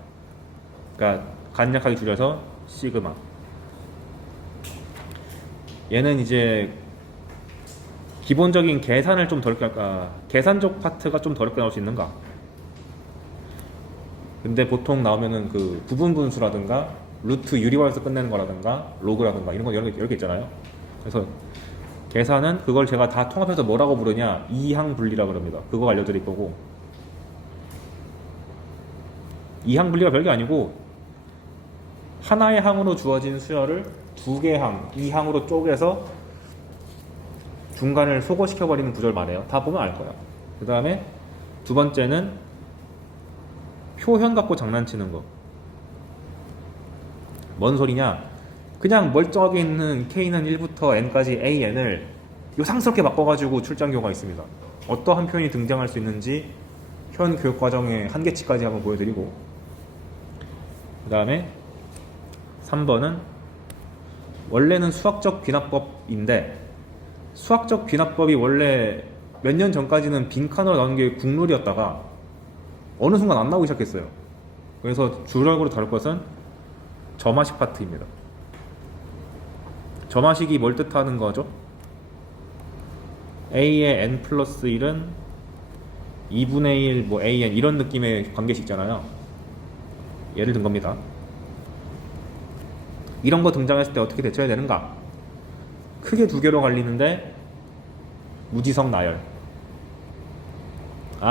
그러니까 간략하게 줄여서 시그마. 얘는 이제 기본적인 계산을 좀 덜게 계산적 파트가 좀 덜게 나올 수 있는가. 근데 보통 나오면은 그 부분분수라든가 루트 유리화해서 끝내는 거라든가 로그라든가 이런 거 여러 개 있잖아요. 그래서 계산은 그걸 제가 다 통합해서 뭐라고 부르냐, 이항분리라 그럽니다. 그거 알려드릴 거고, 이항분리가 별게 아니고 하나의 항으로 주어진 수열을 2개의 항, 이 항으로 쪼개서 중간을 소거시켜버리는 구조를 말해요. 다 보면 알 거야. 그 다음에 두 번째는 표현 갖고 장난치는 거. 뭔 소리냐? 그냥 멀쩡하게 있는 K는 1부터 N까지 AN을 요상스럽게 바꿔가지고 출제한 경우가 있습니다. 어떠한 표현이 등장할 수 있는지 현 교육과정의 한계치까지 한번 보여드리고, 그 다음에 3번은 원래는 수학적 귀납법인데 수학적 귀납법이 원래 몇 년 전까지는 빈칸으로 나오는 게 국룰이었다가 어느 순간 안 나오기 시작했어요. 그래서 주력으로 다룰 것은 점화식 파트입니다. 점화식이 뭘 뜻하는 거죠? A의 n 플러스 1은 2분의 1 뭐 AN 이런 느낌의 관계식 있잖아요. 예를 든 겁니다. 이런 거 등장했을 때 어떻게 대처해야 되는가? 크게 2개로 갈리는데 무지성 나열.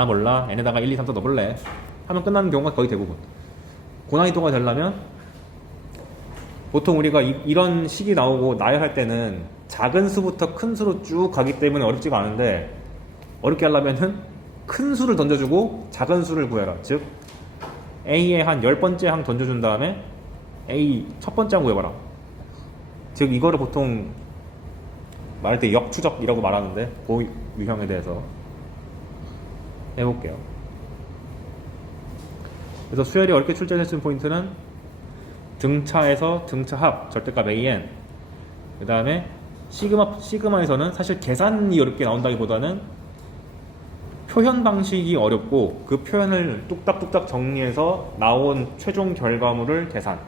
몰라, n에다가 1, 2, 3 더 넣어볼래 하면 끝나는 경우가 거의 대부분. 고난이도가 되려면 보통 우리가 이런 식이 나오고 나열할 때는 작은 수부터 큰 수로 쭉 가기 때문에 어렵지가 않은데, 어렵게 하려면은 큰 수를 던져주고 작은 수를 구해라. 즉 A의 한 10번째 항 던져준 다음에 A 첫 번째 항 구해봐라. 즉 이거를 보통 말할 때 역추적이라고 말하는데, 그 유형에 대해서 해볼게요. 그래서 수열이 어렵게 출제될 수 있는 포인트는 등차에서 등차 합 절대값 an, 그 다음에 시그마에서는 사실 계산이 어렵게 나온다기보다는 표현 방식이 어렵고 그 표현을 뚝딱뚝딱 정리해서 나온 최종 결과물을 계산.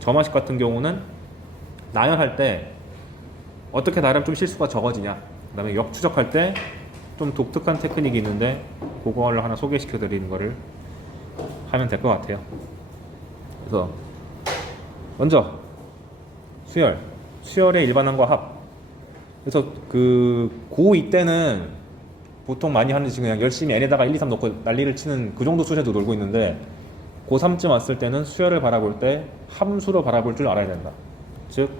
점화식 같은 경우는 나열할 때 어떻게 나름 좀 실수가 적어지냐, 그 다음에 역추적할 때 좀 독특한 테크닉이 있는데 그거를 하나 소개시켜 드리는 거를 하면 될 것 같아요. 그래서 먼저 수열의 일반항과 합. 그래서 그 고2 때는 보통 많이 하는지 그냥 열심히 n에다가 1, 2, 3 넣고 난리를 치는 그 정도 수준도 놀고 있는데, 고3쯤 왔을 때는 수열을 바라볼 때 함수로 바라볼 줄 알아야 된다. 즉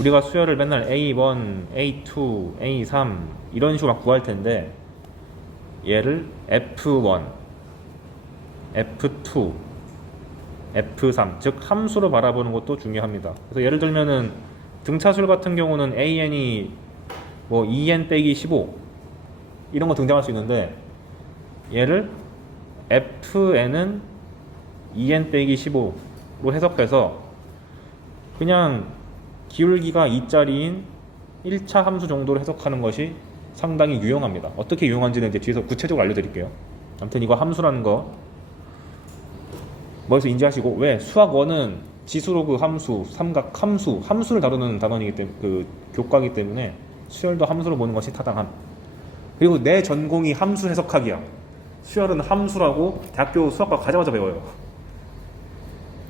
우리가 수열을 맨날 A1, A2, A3 이런 식으로 막 구할 텐데, 얘를 F1, F2, F3 즉 함수로 바라보는 것도 중요합니다. 그래서 예를 들면은 등차술 같은 경우는 AN이 뭐 2N 빼기 15 이런 거 등장할 수 있는데, 얘를 FN은 2N 빼기 15로 해석해서 그냥 기울기가 2짜리인 1차 함수 정도로 해석하는 것이 상당히 유용합니다. 어떻게 유용한지는 이제 뒤에서 구체적으로 알려드릴게요. 아무튼 이거 함수라는 거 머릿속에 인지하시고, 왜 수학 1은 지수로그 함수, 삼각 함수를 다루는 단원이기 때문에, 그 교과이기 때문에 수열도 함수로 보는 것이 타당함. 그리고 내 전공이 함수 해석학이야. 수열은 함수라고 대학교 수학과 가자마자 배워요.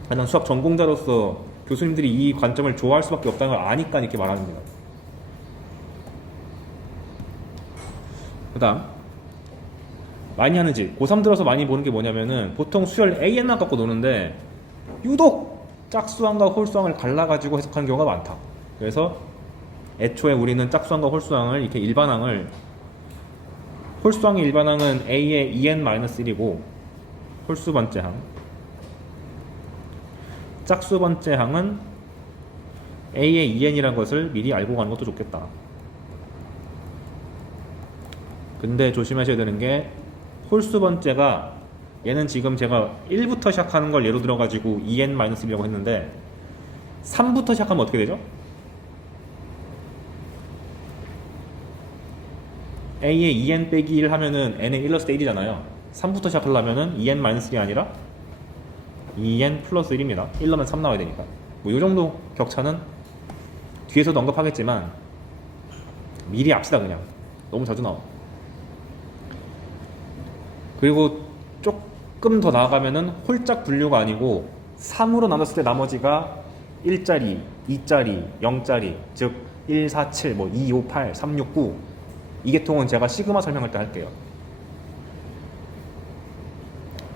난 수학 전공자로서 교수님들이 이 관점을 좋아할 수밖에 없다는 걸 아니까 이렇게 말합니다. 그 다음 많이 하는지 고3 들어서 많이 보는 게 뭐냐면은, 보통 수열 AN만 갖고 노는데 유독 짝수항과 홀수항을 갈라가지고 해석하는 경우가 많다. 그래서 애초에 우리는 짝수항과 홀수항을 이렇게 일반항을, 홀수항의 일반항은 A의 2n-1이고 홀수 번째 항, 짝수 번째 항은 A의 2n이라는 것을 미리 알고 가는 것도 좋겠다. 근데 조심하셔야 되는 게, 홀수 번째가 얘는 지금 제가 1부터 시작하는 걸 예로 들어가지고 2n-1이라고 했는데 3부터 시작하면 어떻게 되죠? A의 2n 빼기 1 하면은 n의 1러스 1이잖아요. 3부터 시작하려면은 2n-3이 아니라 2n 플러스 1입니다. 1 넣으면 3 나와야 되니까. 뭐 이 정도 격차는 뒤에서도 언급하겠지만 미리 합시다. 그냥 너무 자주 나와. 그리고 조금 더 나아가면은 홀짝 분류가 아니고 3으로 나눴을 때 나머지가 1짜리, 2짜리, 0짜리, 즉 1, 4, 7, 뭐 2, 5, 8, 3, 6, 9. 이 계통은 제가 시그마 설명할 때 할게요.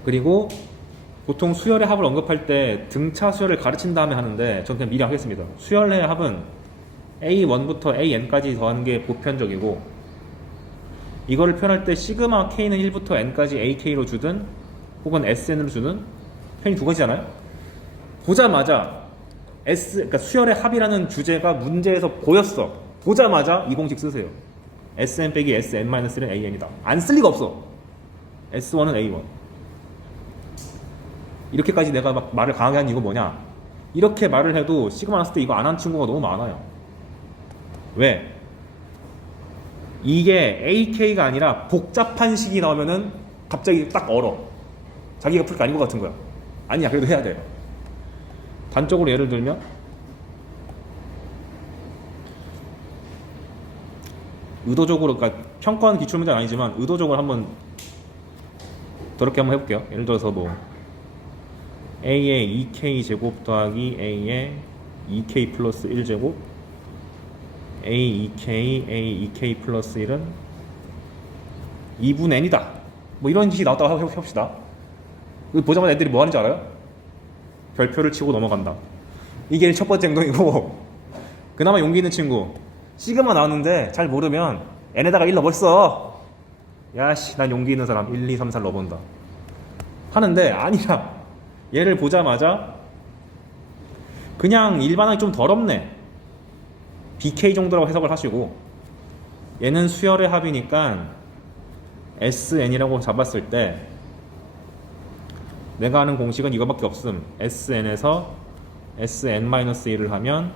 그리고 보통 수열의 합을 언급할 때 등차 수열을 가르친 다음에 하는데, 저는 그냥 미리 하겠습니다. 수열의 합은 A1부터 AN까지 더하는 게 보편적이고, 이거를 표현할 때 시그마 K는 1부터 N까지 AK로 주든 혹은 SN으로 주든 표현이 두 가지잖아요. 보자마자 그러니까 수열의 합이라는 주제가 문제에서 보였어. 보자마자 이 공식 쓰세요. SN 빼기 SN-1은 AN이다. 안 쓸 리가 없어. S1은 A1. 이렇게까지 내가 막 말을 강하게 한 이유가 뭐냐? 이렇게 말을 해도 시그마 나왔을 때 이거 안 한 친구가 너무 많아요. 왜? 이게 AK가 아니라 복잡한 식이 나오면은 갑자기 딱 얼어. 자기가 풀 게 아닌 것 같은 거야. 아니야, 그래도 해야 돼. 단적으로 예를 들면 의도적으로, 그러니까 평가하는 기출문제는 아니지만 의도적으로 한번 더럽게 한번 해볼게요. 예를 들어서 뭐 A의 2K 제곱 더하기 A의 2K 플러스 1제곱 A 2K, A 2K 플러스 1은 2분의 N이다. 뭐 이런 식이 나왔다고 해봅시다. 보자마자 애들이 뭐 하는지 알아요? 별표를 치고 넘어간다. 이게 첫 번째 행동이고, 그나마 용기 있는 친구, 시그마 나왔는데 잘 모르면 N에다가 1 넣어버렸어. 야씨, 난 용기 있는 사람 1, 2, 3, 4 넣어본다 하는데, 아니라 얘를 보자마자 그냥 일반항이 좀 더럽네, BK 정도라고 해석을 하시고, 얘는 수열의 합이니까 SN이라고 잡았을 때 내가 하는 공식은 이거밖에 없음. SN에서 SN-1을 하면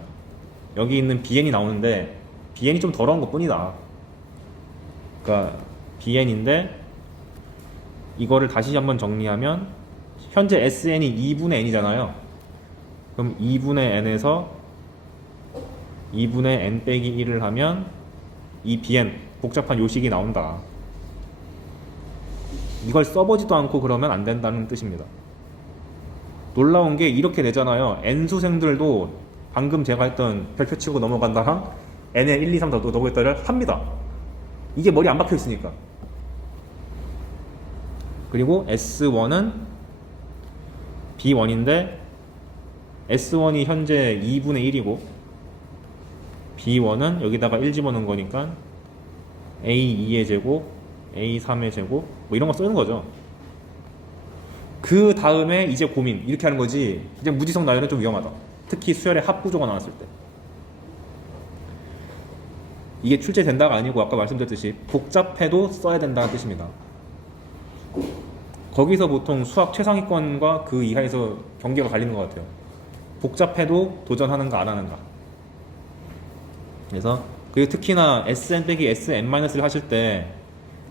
여기 있는 BN이 나오는데 BN이 좀 더러운 것 뿐이다. 그러니까 BN인데 이거를 다시 한번 정리하면 현재 SN이 2분의 N이잖아요. 그럼 2분의 N에서 2분의 N 빼기 1을 하면 이 BN 복잡한 요식이 나온다. 이걸 써보지도 않고 그러면 안 된다는 뜻입니다. 놀라운 게 이렇게 내잖아요. N수생들도 방금 제가 했던 별표 치고 넘어간다랑 N에 1, 2, 3 더 넣겠다를 합니다. 이게 머리 안 박혀 있으니까. 그리고 S1은 B1인데 S1이 현재 2분의 1이고 B1은 여기다가 1 집어넣은 거니까 A2의 제곱, A3의 제곱 뭐 이런 거 쓰는 거죠. 그 다음에 이제 고민 이렇게 하는 거지. 이제 무지성 나열은 좀 위험하다. 특히 수열의 합구조가 나왔을 때. 이게 출제된다가 아니고 아까 말씀드렸듯이 복잡해도 써야 된다는 뜻입니다. 거기서 보통 수학 최상위권과 그 이하에서 경계가 갈리는 것 같아요. 복잡해도 도전하는가 안 하는가. 그래서 그리고 특히나 SN 빼기 SN-를 하실 때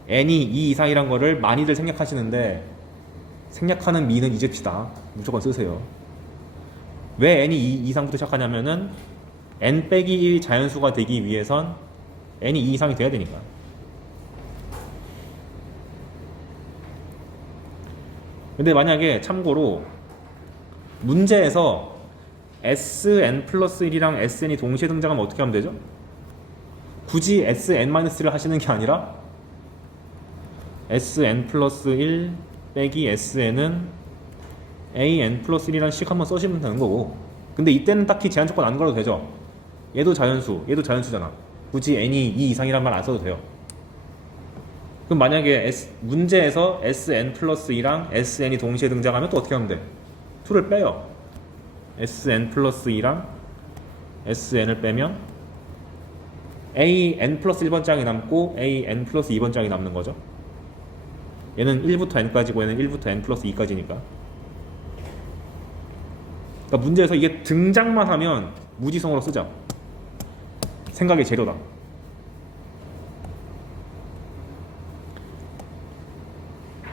N이 2 이상이란 거를 많이들 생략하시는데 생략하는 미는 잊읍시다. 무조건 쓰세요. 왜 N이 2 이상부터 시작하냐면은 N 빼기 1 자연수가 되기 위해선 N이 2 이상이 돼야 되니까. 근데 만약에 참고로 문제에서 SN 플러스 1이랑 SN이 동시에 등장하면 어떻게 하면 되죠? 굳이 SN-를 하시는 게 아니라 SN 플러스 1 빼기 SN은 AN 플러스 1이라는 식 한번 써시면 되는 거고. 근데 이때는 딱히 제한 조건 안 걸어도 되죠. 얘도 자연수, 얘도 자연수잖아. 굳이 N이 2 이상이란 말 안 써도 돼요. 그럼 만약에 문제에서 SN 플러스 2랑 SN이 동시에 등장하면 또 어떻게 하면 돼? 2를 빼요. SN 플러스 2랑 SN을 빼면 AN 플러스 1번 장이 남고 AN 플러스 2번 장이 남는 거죠. 얘는 1부터 N까지고 얘는 1부터 N 플러스 2까지니까. 그러니까 문제에서 이게 등장만 하면 무지성으로 쓰자. 생각의 재료다.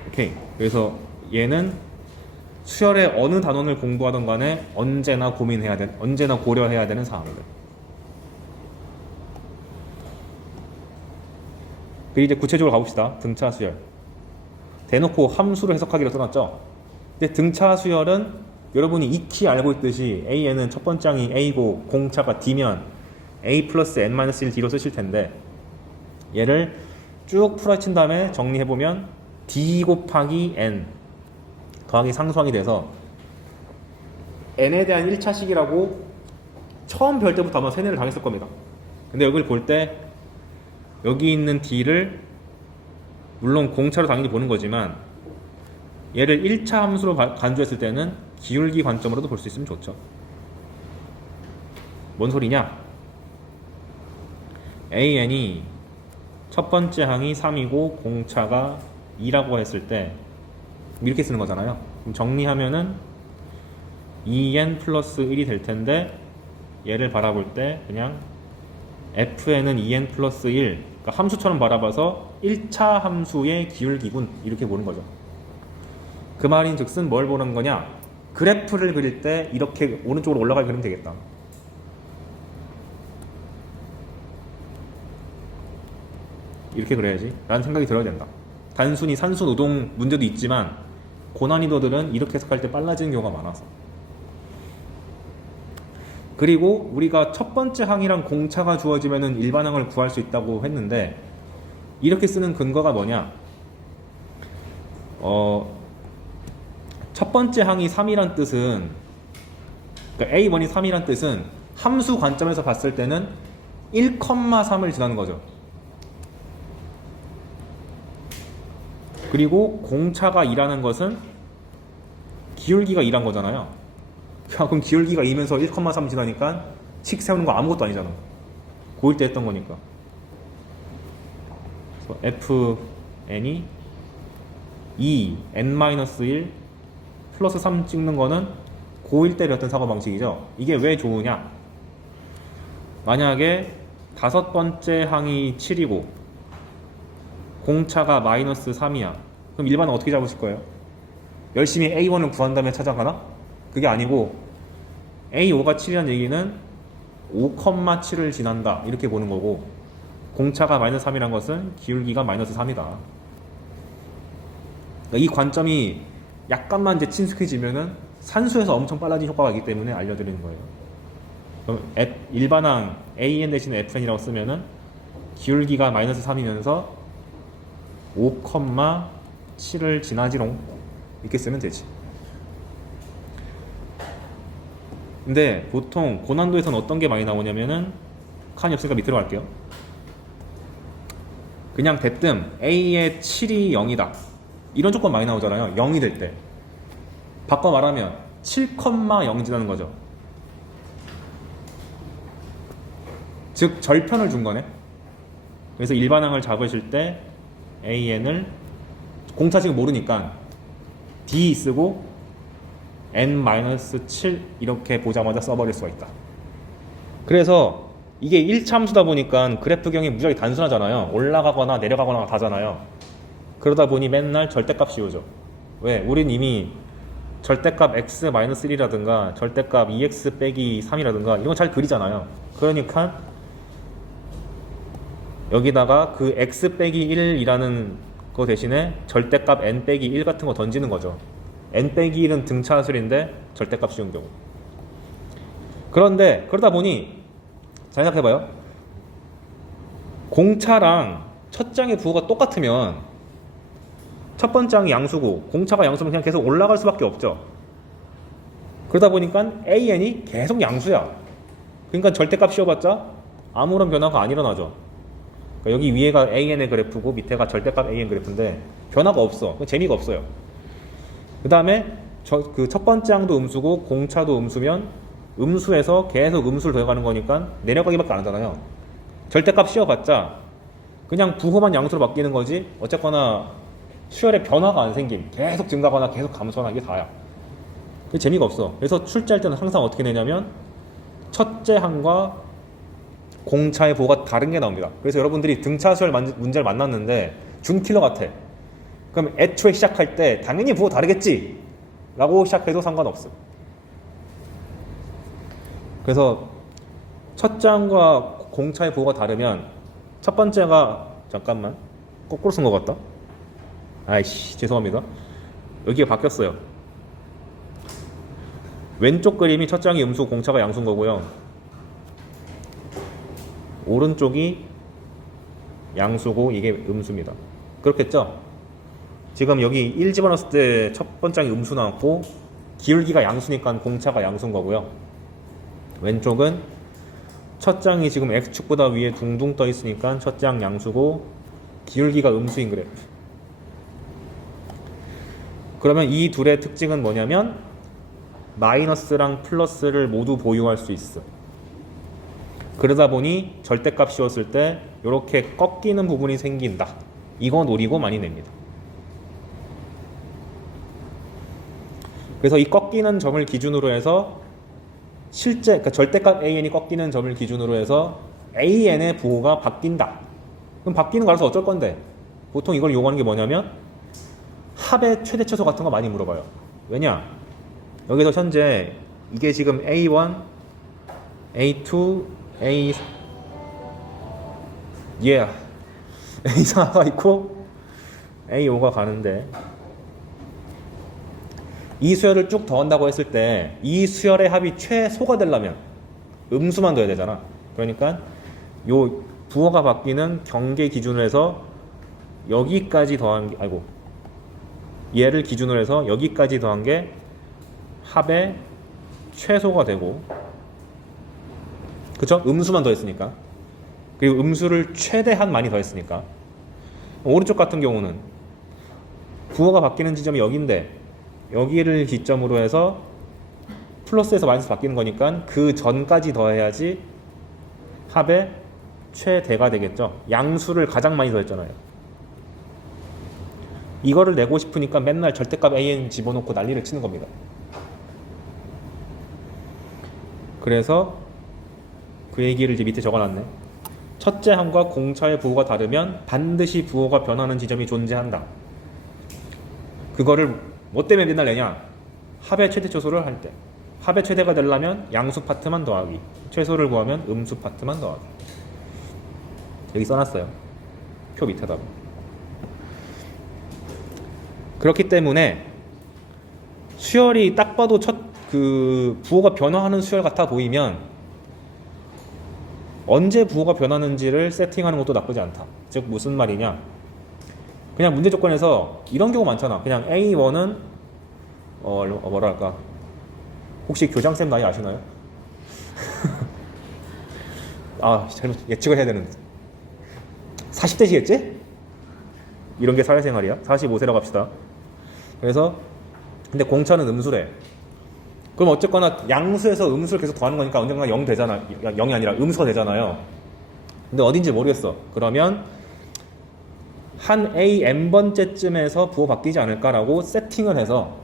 오케이. 그래서 얘는 수열의 어느 단원을 공부하던 간에 언제나 언제나 고려해야 되는 사항이다. 그리고 이제 구체적으로 가봅시다. 등차 수열. 대놓고 함수로 해석하기로 써놨죠. 근데 등차 수열은 여러분이 익히 알고 있듯이 AN은 첫 번째 항이 A고 공차가 D면 A 플러스 N-1 D로 쓰실 텐데 얘를 쭉 풀어친 다음에 정리해보면 D 곱하기 N 더하기 상수항이 돼서 N에 대한 1차식이라고 처음 별 때부터 아마 세뇌를 당했을 겁니다. 근데 여기를 볼 때 여기 있는 D를 물론 공차로 당연히 보는 거지만 얘를 1차 함수로 간주했을 때는 기울기 관점으로도 볼 수 있으면 좋죠. 뭔 소리냐? AN이 첫 번째 항이 3이고 공차가 2라고 했을 때 이렇게 쓰는 거잖아요. 그럼 정리하면은 2n 플러스 1이 될 텐데 얘를 바라볼 때 그냥 fn은 2n 플러스 1, 그러니까 함수처럼 바라봐서 1차 함수의 기울기군 이렇게 보는 거죠. 그 말인 즉슨 뭘 보는 거냐? 그래프를 그릴 때 이렇게 오른쪽으로 올라가게 그리면 되겠다. 이렇게 그려야지 라는 생각이 들어야 된다. 단순히 산수 노동 문제도 있지만 고난이도들은 이렇게 해석할 때 빨라지는 경우가 많아서. 그리고 우리가 첫 번째 항이랑 공차가 주어지면은 일반항을 구할 수 있다고 했는데 이렇게 쓰는 근거가 뭐냐? 첫 번째 항이 3이란 뜻은 그러니까 A1이 3이란 뜻은 함수 관점에서 봤을 때는 1,3을 지나는 거죠. 그리고 공차가 2라는 것은 기울기가 2란 거잖아요. 그럼 기울기가 2면서 1,3 지나니까 식 세우는 거 아무것도 아니잖아. 고1 때 했던 거니까. 그래서 n이 2 n-1 플러스 3 찍는 거는 고1 때 배웠던 사고방식이죠. 이게 왜 좋으냐? 만약에 다섯 번째 항이 7이고 공차가 마이너스 3이야. 그럼 일반은 어떻게 잡으실 거예요? 열심히 A1을 구한 다음에 찾아가나? 그게 아니고 A5가 7이라는 얘기는 5,7을 지난다 이렇게 보는 거고, 공차가 마이너스 3이란 것은 기울기가 마이너스 3이다. 그러니까 이 관점이 약간만 이제 친숙해지면은 산수에서 엄청 빨라진 효과가 있기 때문에 알려드리는 거예요. 그럼 일반항 AN 대신에 FN이라고 쓰면은 기울기가 마이너스 3이면서 5,7을 지나지롱 이렇게 쓰면 되지. 근데 보통 고난도에서는 어떤 게 많이 나오냐면은 칸이 없으니까 밑으로 갈게요. 그냥 대뜸 A의 7이 0이다 이런 조건 많이 나오잖아요. 0이 될 때 바꿔 말하면 7,0 지나는 거죠. 즉 절편을 준 거네. 그래서 일반항을 잡으실 때 AN을 공차 지금 모르니까 D 쓰고 n-7 이렇게 보자마자 써버릴 수가 있다. 그래서 이게 1참수다 보니까 그래프경이 무지하게 단순하잖아요. 올라가거나 내려가거나 다잖아요. 그러다 보니 맨날 절대값 씌우죠. 왜? 우린 이미 절대값 x-1이라든가 절대값 2x 빼기 3이라든가 이런 거 잘 그리잖아요. 그러니까 여기다가 그 x 빼기 1이라는 거 대신에 절대값 n 빼기 1 같은 거 던지는 거죠. n 빼기 1은 등차술인데 절대값 씌운 경우. 그런데 그러다 보니 잘 생각해봐요. 공차랑 첫 장의 부호가 똑같으면 첫 번째 항이 양수고 공차가 양수면 그냥 계속 올라갈 수밖에 없죠. 그러다 보니까 AN이 계속 양수야. 그러니까 절대값 씌워봤자 아무런 변화가 안 일어나죠. 그러니까 여기 위에가 AN의 그래프고 밑에가 절대값 AN 그래프인데 변화가 없어. 재미가 없어요. 그 다음에 그 첫 번째 항도 음수고 공차도 음수면 음수에서 계속 음수를 더해가는 거니까 내려가기밖에 안 하잖아요. 절대값 씌워봤자 그냥 부호만 양수로 바뀌는 거지 어쨌거나 수열의 변화가 안 생김. 계속 증가하거나 계속 감소하거나 이게 다야. 그게 재미가 없어. 그래서 출제할 때는 항상 어떻게 내냐면 첫째 항과 공차의 부호가 다른 게 나옵니다. 그래서 여러분들이 등차 수열 문제를 만났는데 준킬러 같아. 그럼 애초에 시작할 때 당연히 부호 다르겠지 라고 시작해도 상관없어. 그래서 첫 장과 공차의 부호가 다르면 첫 번째가 잠깐만 거꾸로 쓴 것 같다. 아이씨 죄송합니다. 여기가 바뀌었어요. 왼쪽 그림이 첫 장이 음수 공차가 양수인 거고요. 오른쪽이 양수고 이게 음수입니다. 그렇겠죠? 지금 여기 1 집어넣었을 때 첫 번째 장이 음수 나왔고 기울기가 양수니까 공차가 양수인 거고요. 왼쪽은 첫 장이 지금 X축보다 위에 둥둥 떠 있으니까 첫 장 양수고 기울기가 음수인 그래프. 그러면 이 둘의 특징은 뭐냐면 마이너스랑 플러스를 모두 보유할 수 있어. 그러다 보니 절대값 씌웠을 때 이렇게 꺾이는 부분이 생긴다. 이거 노리고 많이 냅니다. 그래서 이 꺾이는 점을 기준으로 해서 실제 그러니까 절대값 AN이 꺾이는 점을 기준으로 해서 AN의 부호가 바뀐다. 그럼 바뀌는 거 알아서 어쩔 건데 보통 이걸 요구하는 게 뭐냐면 합의 최대 최소 같은 거 많이 물어봐요. 왜냐? 여기서 현재 이게 지금 A1, A2, A4가 있고 A5가 가는데 이 수열을 쭉 더한다고 했을 때 이 수열의 합이 최소가 되려면 음수만 더해야 되잖아. 그러니까 요 부호가 바뀌는 경계 기준으로 해서 여기까지 더한 게 얘를 기준으로 해서 여기까지 더한 게 합의 최소가 되고, 그쵸? 음수만 더했으니까. 그리고 음수를 최대한 많이 더했으니까. 오른쪽 같은 경우는 부호가 바뀌는 지점이 여기인데 여기를 기점으로 해서 플러스에서 마이너스 바뀌는 거니까 그 전까지 더해야지 합의 최대가 되겠죠. 양수를 가장 많이 더했잖아요. 이거를 내고 싶으니까 맨날 절대값 an 집어넣고 난리를 치는 겁니다. 그래서 그 얘기를 이제 밑에 적어놨네. 첫째 항과 공차의 부호가 다르면 반드시 부호가 변하는 지점이 존재한다. 그거를 뭐 때문에 맨날 내냐? 합의 최대 초소를 할 때. 합의 최대가 되려면 양수 파트만 더하기, 최소를 구하면 음수 파트만 더하기. 여기 써놨어요. 표 밑에다가. 그렇기 때문에 수열이 딱 봐도 부호가 변화하는 수열 같아 보이면 언제 부호가 변하는지를 세팅하는 것도 나쁘지 않다. 즉 무슨 말이냐? 그냥 문제 조건에서 이런 경우 많잖아. 그냥 A1은 뭐랄까, 혹시 교장쌤 나이 아시나요? 아, 잘못 예측을 해야 되는데 40대시겠지? 이런 게 사회생활이야. 45세라고 합시다. 그래서 근데 공차는 음수래. 그럼 어쨌거나 양수에서 음수를 계속 더하는 거니까 언젠가 0 되잖아. 0이 아니라 음수가 되잖아요. 근데 어딘지 모르겠어. 그러면 한 a n번째쯤에서 부호 바뀌지 않을까라고 세팅을 해서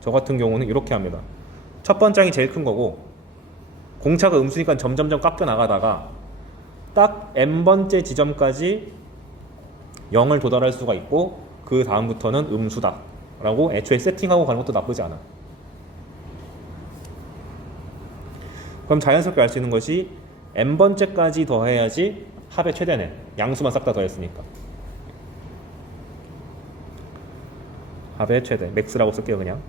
저 같은 경우는 이렇게 합니다. 첫 번째 항이 제일 큰 거고 공차가 음수니까 점점점 깎여 나가다가 딱 n번째 지점까지 0을 도달할 수가 있고 그 다음부터는 음수다 라고 애초에 세팅하고 가는 것도 나쁘지 않아. 그럼 자연스럽게 알 수 있는 것이 n번째까지 더해야지 합의 최대네. 양수만 싹 다 더했으니까. 합의 최대 맥스라고 쓸게요. 그냥.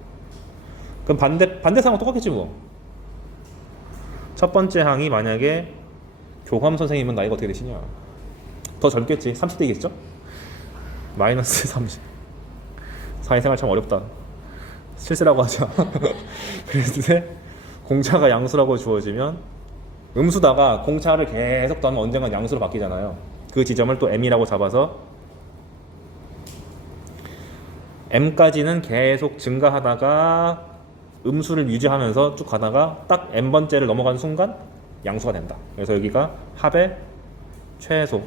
그럼 반대 상황은 똑같겠지 뭐. 첫 번째 항이 만약에 교감 선생님은 나이가 어떻게 되시냐? 더 젊겠지. 30대이겠죠? 마이너스 30. 사회생활 참 어렵다. 실수라고 하자. 그래서 공차가 양수라고 주어지면 음수다가 공차를 계속 더하면 언젠간 양수로 바뀌잖아요. 그 지점을 또 m이라고 잡아서 m까지는 계속 증가하다가 음수를 유지하면서 쭉 가다가 딱 n번째를 넘어가는 순간 양수가 된다. 그래서 여기가 합의 최소.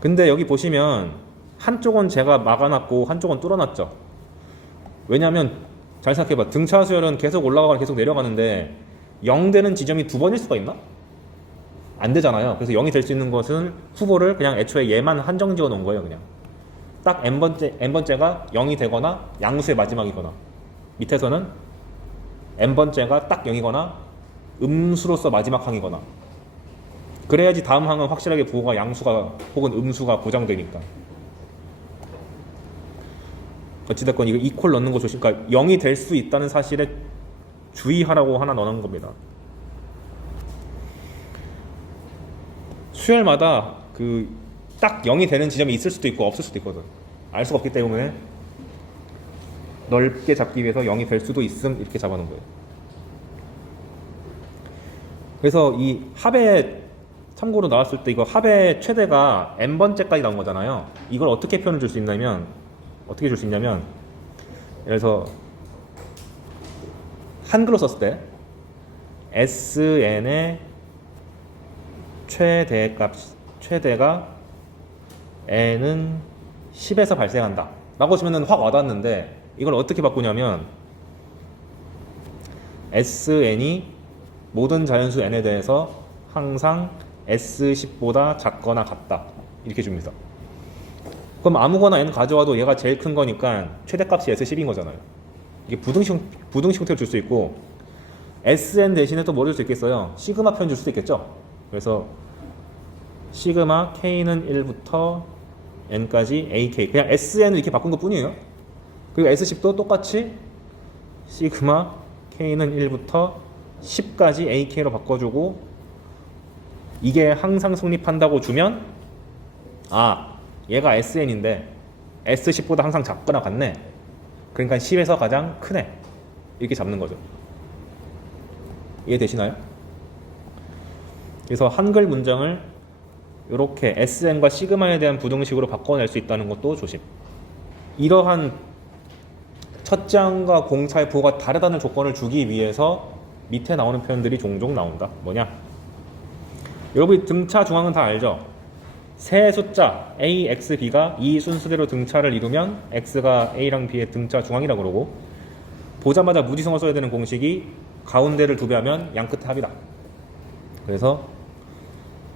근데 여기 보시면 한쪽은 제가 막아놨고 한쪽은 뚫어놨죠. 왜냐하면 잘 생각해봐. 등차 수열은 계속 올라가거나 계속 내려가는데 0 되는 지점이 두 번일 수가 있나? 안 되잖아요. 그래서 0이 될 수 있는 것은 후보를 그냥 애초에 얘만 한정 지어 놓은 거예요. 그냥 딱 n번째가 0이 되거나 양수의 마지막이거나 밑에서는 n번째가 딱 0이거나 음수로서 마지막 항이거나 그래야지 다음 항은 확실하게 부호가 양수가 혹은 음수가 보장되니까. 어찌됐건 이거 이퀄 넣는 거 조심. 그러니까 0이 될 수 있다는 사실에 주의하라고 하나 넣는 겁니다. 수열마다 딱 0이 되는 지점이 있을 수도 있고 없을 수도 있거든. 알 수가 없기 때문에 넓게 잡기 위해서 0이 될 수도 있음 이렇게 잡아놓은 거예요. 그래서 이 합의 참고로 나왔을 때 이거 합의 최대가 n번째까지 나온 거잖아요. 이걸 어떻게 표현을 줄 수 있냐면 예를 들어서 한글로 썼을 때 sn의 최대가 n은 10에서 발생한다 라고 치면은 확 와닿는데 이걸 어떻게 바꾸냐면 sn이 모든 자연수 n에 대해서 항상 s10보다 작거나 같다 이렇게 줍니다. 그럼 아무거나 n 가져와도 얘가 제일 큰 거니까 최대값이 s10인 거잖아요. 이게 부등식 형태로 줄 수 있고 sn 대신에 또 뭐 줄 수 있겠어요? 시그마 표현 줄 수도 있겠죠. 그래서 시그마 k는 1부터 n까지 ak 그냥 sn을 이렇게 바꾼 것 뿐이에요. 그리고 s10도 똑같이 시그마 k는 1부터 10까지 ak로 바꿔주고 이게 항상 성립한다고 주면 얘가 sn인데 s10보다 항상 작거나 같네. 그러니까 10에서 가장 크네. 이렇게 잡는 거죠. 이해되시나요? 그래서 한글 문장을 이렇게 sn과 시그마에 대한 부등식으로 바꿔낼 수 있다는 것도 조심. 이러한 첫째 항과 공차의 부호가 다르다는 조건을 주기 위해서 밑에 나오는 표현들이 종종 나온다. 뭐냐? 여러분이 등차 중항은 다 알죠? 세 숫자 a, x, b가 이 순서대로 등차를 이루면 x가 a랑 b의 등차 중앙이라고 그러고, 보자마자 무지성을 써야 되는 공식이 가운데를 2배 하면 양끝의 합이다. 그래서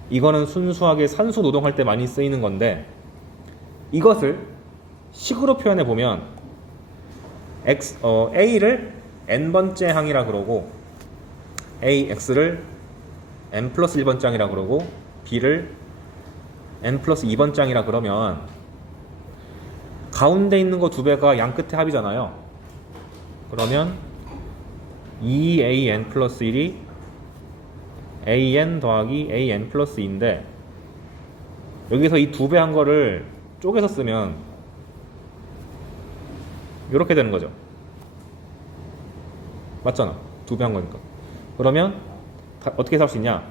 이거는 순수하게 산수 노동할 때 많이 쓰이는 건데, 이것을 식으로 표현해 보면 a를 n번째 항이라 그러고, x를 n 플러스 1번째 항이라 그러고, b를 n 플러스 2번째 항이라 그러면 가운데 있는 거 2배가 양끝의 합이잖아요. 그러면 2an 플러스 1이 an 더하기 an 플러스 2인데, 여기서 이 2배 한 거를 쪼개서 쓰면 이렇게 되는 거죠. 맞잖아. 2배 한 거니까. 그러면 어떻게 할 수 있냐?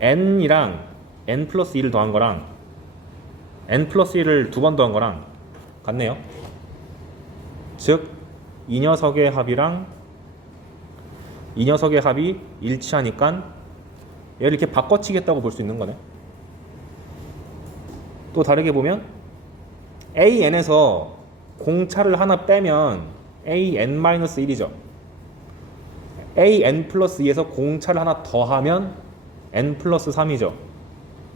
n이랑 n 플러스 1을 더한 거랑 n 플러스 1을 2번 더한 거랑 같네요. 즉 이 녀석의 합이랑 이 녀석의 합이 일치하니까 얘를 이렇게 바꿔치겠다고 볼 수 있는 거네. 또 다르게 보면 an에서 공차를 하나 빼면 an-1이죠. an 플러스 2에서 공차를 하나 더하면 n 플러스 3이죠.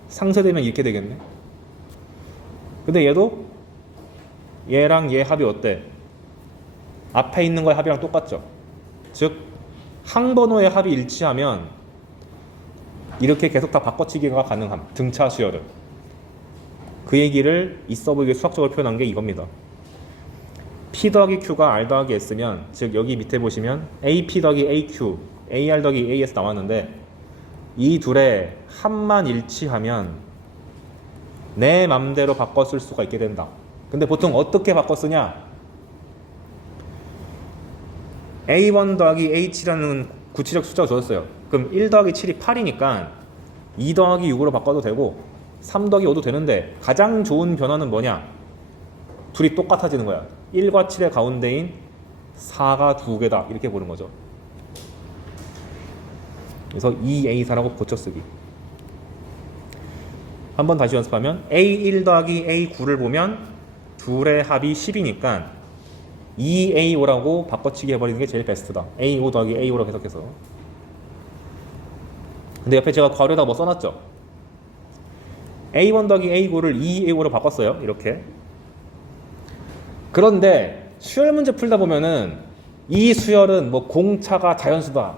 상쇄되면 이렇게 되겠네. 근데 얘도 얘랑 얘 합이 어때? 앞에 있는 거의 합이랑 똑같죠. 즉 항번호의 합이 일치하면 이렇게 계속 다 바꿔치기가 가능함. 등차 수열을. 그 얘기를 있어 보이게 수학적으로 표현한 게 이겁니다. P 더하기 Q가 R 더하기 S면, 즉 여기 밑에 보시면 AP 더하기 AQ, AR 더하기 AS 나왔는데, 이 둘의 합만 일치하면 내 맘대로 바꿔 쓸 수가 있게 된다. 근데 보통 어떻게 바꿔 쓰냐? A1 더하기 H라는 구체적 숫자가 주어졌어요. 그럼 1 더하기 7이 8이니까 2 더하기 6으로 바꿔도 되고 3 더하기 5도 되는데, 가장 좋은 변화는 뭐냐? 둘이 똑같아지는 거야. 1과 7의 가운데인 4가 2개다. 이렇게 보는 거죠. 그래서 2A4라고 고쳐쓰기. 한번 다시 연습하면 A1 더하기 A9를 보면 둘의 합이 10이니까 2A5라고 바꿔치기 해버리는 게 제일 베스트다. A5 더하기 A5라고 해석해서. 근데 옆에 제가 괄호에다 뭐 써놨죠? A1 더하기 A9를 2A5로 바꿨어요. 이렇게. 그런데 수열 문제 풀다 보면은 이 수열은 뭐 공차가 자연수다,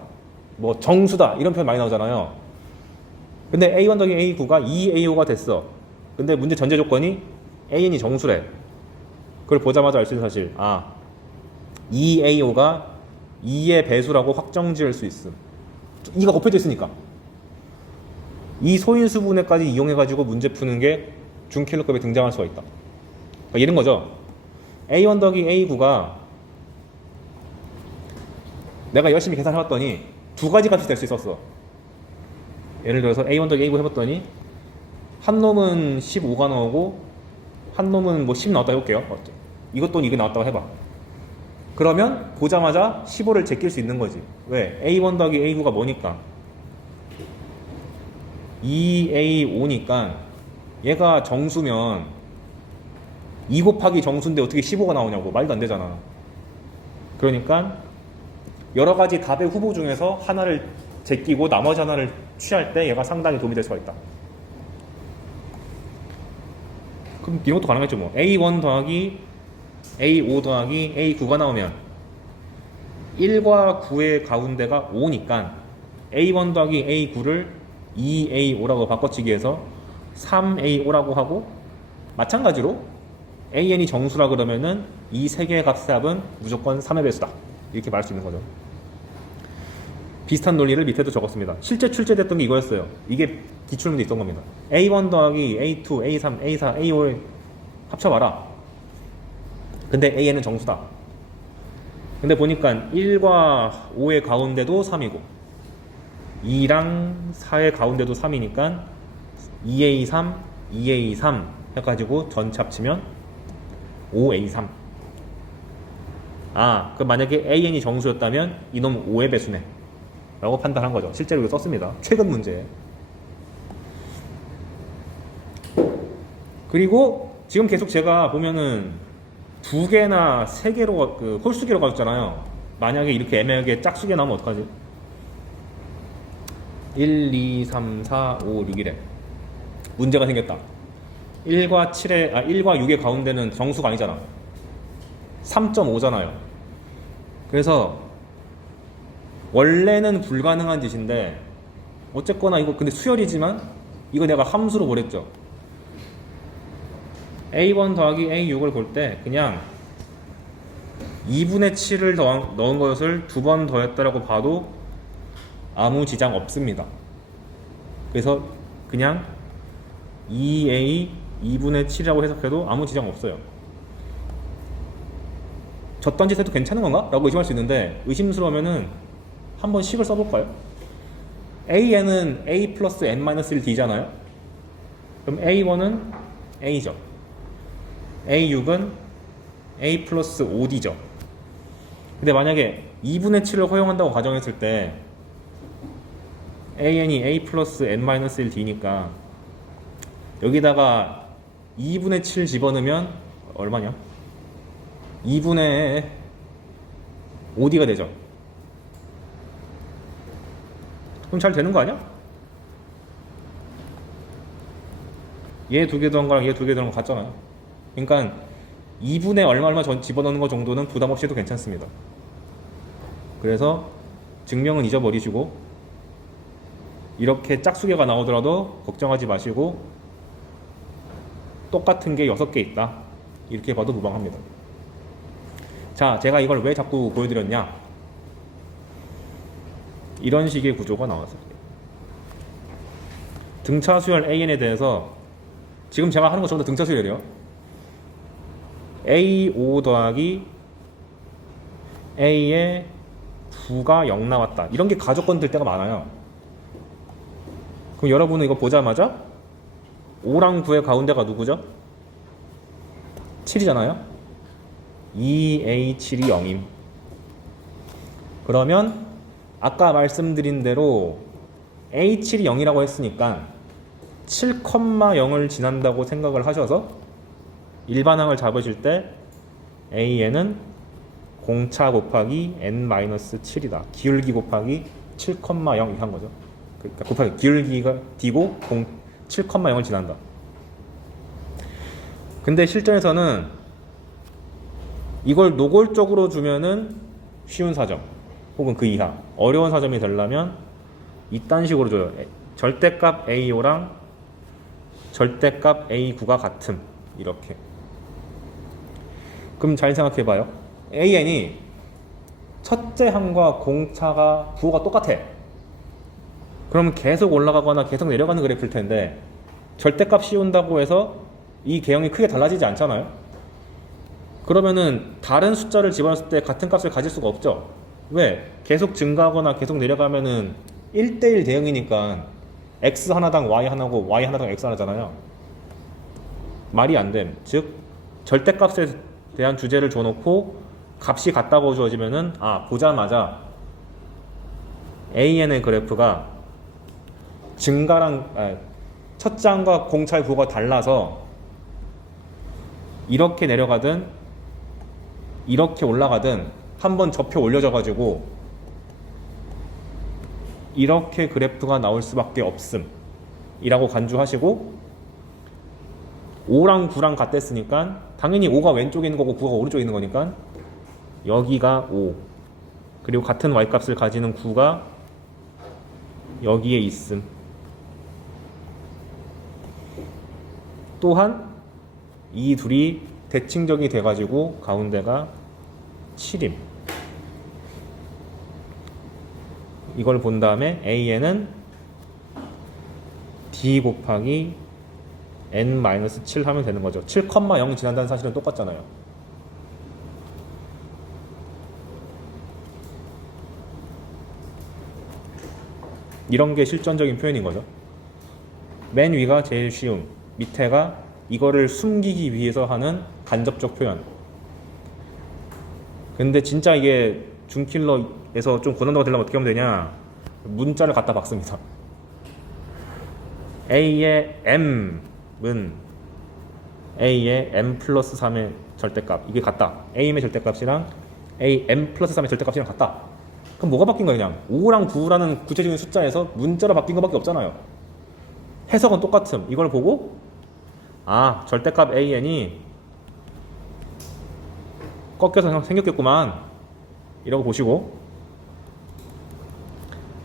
뭐 정수다, 이런 표현 많이 나오잖아요. 근데 A1 더하기 A9가 2A5가 됐어. 근데 문제 전제 조건이 AN이 정수래. 그걸 보자마자 알 수 있는 사실, 2A5가 2의 배수라고 확정 지을 수 있음. 2가 곱해져 있으니까. 이 소인수 분해까지 이용해가지고 문제 푸는 게 중킬러급에 등장할 수가 있다. 그러니까 이런 거죠. A1 더하기 A9가 내가 열심히 계산해봤더니 두 가지 값이 될 수 있었어. 예를 들어서 A1 더하기 A9 해봤더니 한 놈은 15가 나오고 한 놈은 뭐 10 나왔다 해볼게요. 이것 또는 이게 나왔다고 해봐. 그러면 보자마자 15를 제낄 수 있는 거지. 왜? A1 더하기 A9가 뭐니까? 2A5니까 얘가 정수면 2 곱하기 정수인데 어떻게 15가 나오냐고. 말도 안 되잖아. 그러니까 여러 가지 답의 후보 중에서 하나를 제끼고 나머지 하나를 취할 때 얘가 상당히 도움이 될 수가 있다. 그럼 이런 것도 가능하겠죠. 뭐 A1 더하기 A5 더하기 A9가 나오면 1과 9의 가운데가 5니까 A1 더하기 A9를 2A5라고 바꿔치기 해서 3A5라고 하고, 마찬가지로 AN이 정수라 그러면은 이 세 개의 값의 합은 무조건 3의 배수다. 이렇게 말할 수 있는 거죠. 비슷한 논리를 밑에도 적었습니다. 실제 출제됐던 게 이거였어요. 이게 기출문제 있던 겁니다. A1 더하기 A2, A3, A4, A5를 합쳐봐라. 근데 AN은 정수다. 근데 보니까 1과 5의 가운데도 3이고 2랑 4의 가운데도 3이니까 2A3, 2A3 해가지고 전체 합치면 5A3. 그럼 만약에 AN이 정수였다면 이놈 5의 배수네 라고 판단한 거죠. 실제로 이거 썼습니다. 최근 문제. 그리고 지금 계속 제가 보면은 두 개나 세 개로 그 홀수기로 가졌잖아요. 만약에 이렇게 애매하게 짝수기 나오면 어떡하지? 1, 2, 3, 4, 5, 6이래. 문제가 생겼다. 1과 6의 가운데는 정수가 아니잖아. 3.5잖아요. 그래서 원래는 불가능한 짓인데 어쨌거나 이거 근데 수열이지만 이거 내가 함수로 보냈죠. A1 더하기 A6을 볼 때 그냥 2분의 7을 넣은 것을 두 번 더했다라고 봐도 아무 지장 없습니다. 그래서 그냥 2A 2분의 7이라고 해석해도 아무 지장 없어요. 저딴 짓 해도 괜찮은 건가? 라고 의심할 수 있는데 의심스러우면은 한번 식을 써볼까요? AN은 A 플러스 N-1D잖아요. 그럼 A1은 A죠. A6은 A 플러스 5D죠. 근데 만약에 2분의 7을 허용한다고 가정했을 때 AN이 A 플러스 N-1D니까 여기다가 2분의 7 집어넣으면 얼마냐? 2분의 5D가 되죠. 그럼 잘 되는 거 아니야? 얘 두 개 더한 거랑 얘 두 개 더한 거 같잖아요. 그러니까 2분의 얼마 집어넣는 거 정도는 부담 없이 해도 괜찮습니다. 그래서 증명은 잊어버리시고 이렇게 짝수개가 나오더라도 걱정하지 마시고 똑같은 게 6개 있다. 이렇게 봐도 무방합니다. 자, 제가 이걸 왜 자꾸 보여드렸냐? 이런 식의 구조가 나왔어요. 등차 수열 AN에 대해서 지금 제가 하는 거 전부 다 등차 수열이에요. A5 더하기 A의 9가 0 나왔다. 이런 게 가조건 될 때가 많아요. 그럼 여러분은 이거 보자마자 5랑 9의 가운데가 누구죠? 7이잖아요. 2A7이 0임. 그러면 아까 말씀드린 대로 A7이 0이라고 했으니까 7,0을 지난다고 생각을 하셔서 일반항을 잡으실 때 AN은 공차 곱하기 N-7이다. 기울기 곱하기 7,0 이렇게 한 거죠. 그러니까 곱하기 기울기가 D고 7,0을 지난다. 근데 실전에서는 이걸 노골적으로 주면은 쉬운 사점 혹은 그 이하, 어려운 사점이 되려면 이딴 식으로 줘요. 절대값 A5랑 절대값 A9가 같음. 이렇게. 그럼 잘 생각해봐요. AN이 첫째 항과 공차가 부호가 똑같아. 그러면 계속 올라가거나 계속 내려가는 그래프일 텐데 절대값 씌운다고 해서 이 개형이 크게 달라지지 않잖아요. 그러면은 다른 숫자를 집어넣었을 때 같은 값을 가질 수가 없죠. 왜? 계속 증가하거나 계속 내려가면은 1대1 대응이니까 x 하나당 y 하나고 y 하나당 x 하나잖아요. 말이 안 됨. 즉 절대값에 대한 주제를 줘놓고 값이 같다고 주어지면은 보자마자 AN의 그래프가 증가랑 첫째 항과 공차의 부호가 달라서 이렇게 내려가든 이렇게 올라가든 한번 접혀 올려져 가지고 이렇게 그래프가 나올 수밖에 없음 이라고 간주하시고 5랑 9랑 같댔으니까 당연히 5가 왼쪽에 있는 거고 9가 오른쪽에 있는 거니까 여기가 5 그리고 같은 y값을 가지는 9가 여기에 있음. 또한 이 둘이 대칭적이 돼가지고 가운데가 7임. 이걸 본 다음에 AN은 D 곱하기 N-7 하면 되는 거죠. 7,0 지난다는 사실은 똑같잖아요. 이런 게 실전적인 표현인 거죠. 맨 위가 제일 쉬움, 밑에가 이거를 숨기기 위해서 하는 간접적 표현. 근데 진짜 이게 준킬러에서 좀 고난도가 되려면 어떻게 하면 되냐? 문자를 갖다 박습니다. A의 M은 a의 m 플러스 3의 절대값 이게 같다. a의 절대값이랑 a m 플러스 3의 절대값이랑 같다. 그럼 뭐가 바뀐 거야? 그냥 5랑 9라는 구체적인 숫자에서 문자로 바뀐 것밖에 없잖아요. 해석은 똑같음. 이걸 보고 아 절대값 an이 꺾여서 생겼겠구만 이라고 보시고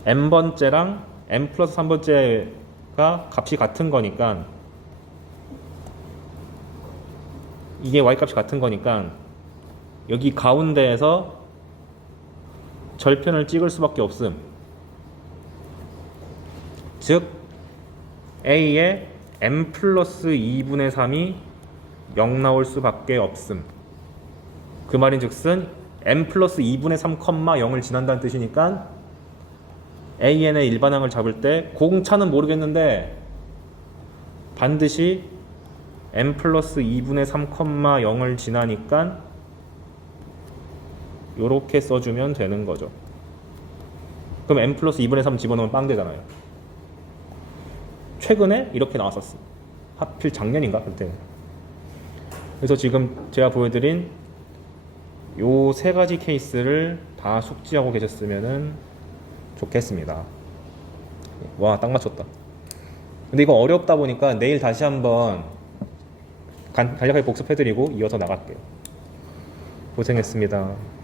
n번째랑 n 플러스 3번째가 값이 같은 거니까 이게 y값이 같은 거니까 여기 가운데에서 절편을 찍을 수밖에 없음. 즉 a의 n 플러스 2분의 3이 0 나올 수밖에 없음. 그 말인 즉슨 n 플러스 2분의 3, 0을 지난다는 뜻이니까 an의 일반항을 잡을 때 공차는 모르겠는데 반드시 n 플러스 2분의 3, 0을 지나니까 요렇게 써주면 되는 거죠. 그럼 n 플러스 2분의 3 집어넣으면 빵 되잖아요. 최근에 이렇게 나왔었어. 하필 작년인가 그때. 그래서 지금 제가 보여드린 요 세 가지 케이스를 다 숙지하고 계셨으면 좋겠습니다. 와, 딱 맞췄다. 근데 이거 어렵다 보니까 내일 다시 한번 간략하게 복습해드리고 이어서 나갈게요. 고생했습니다.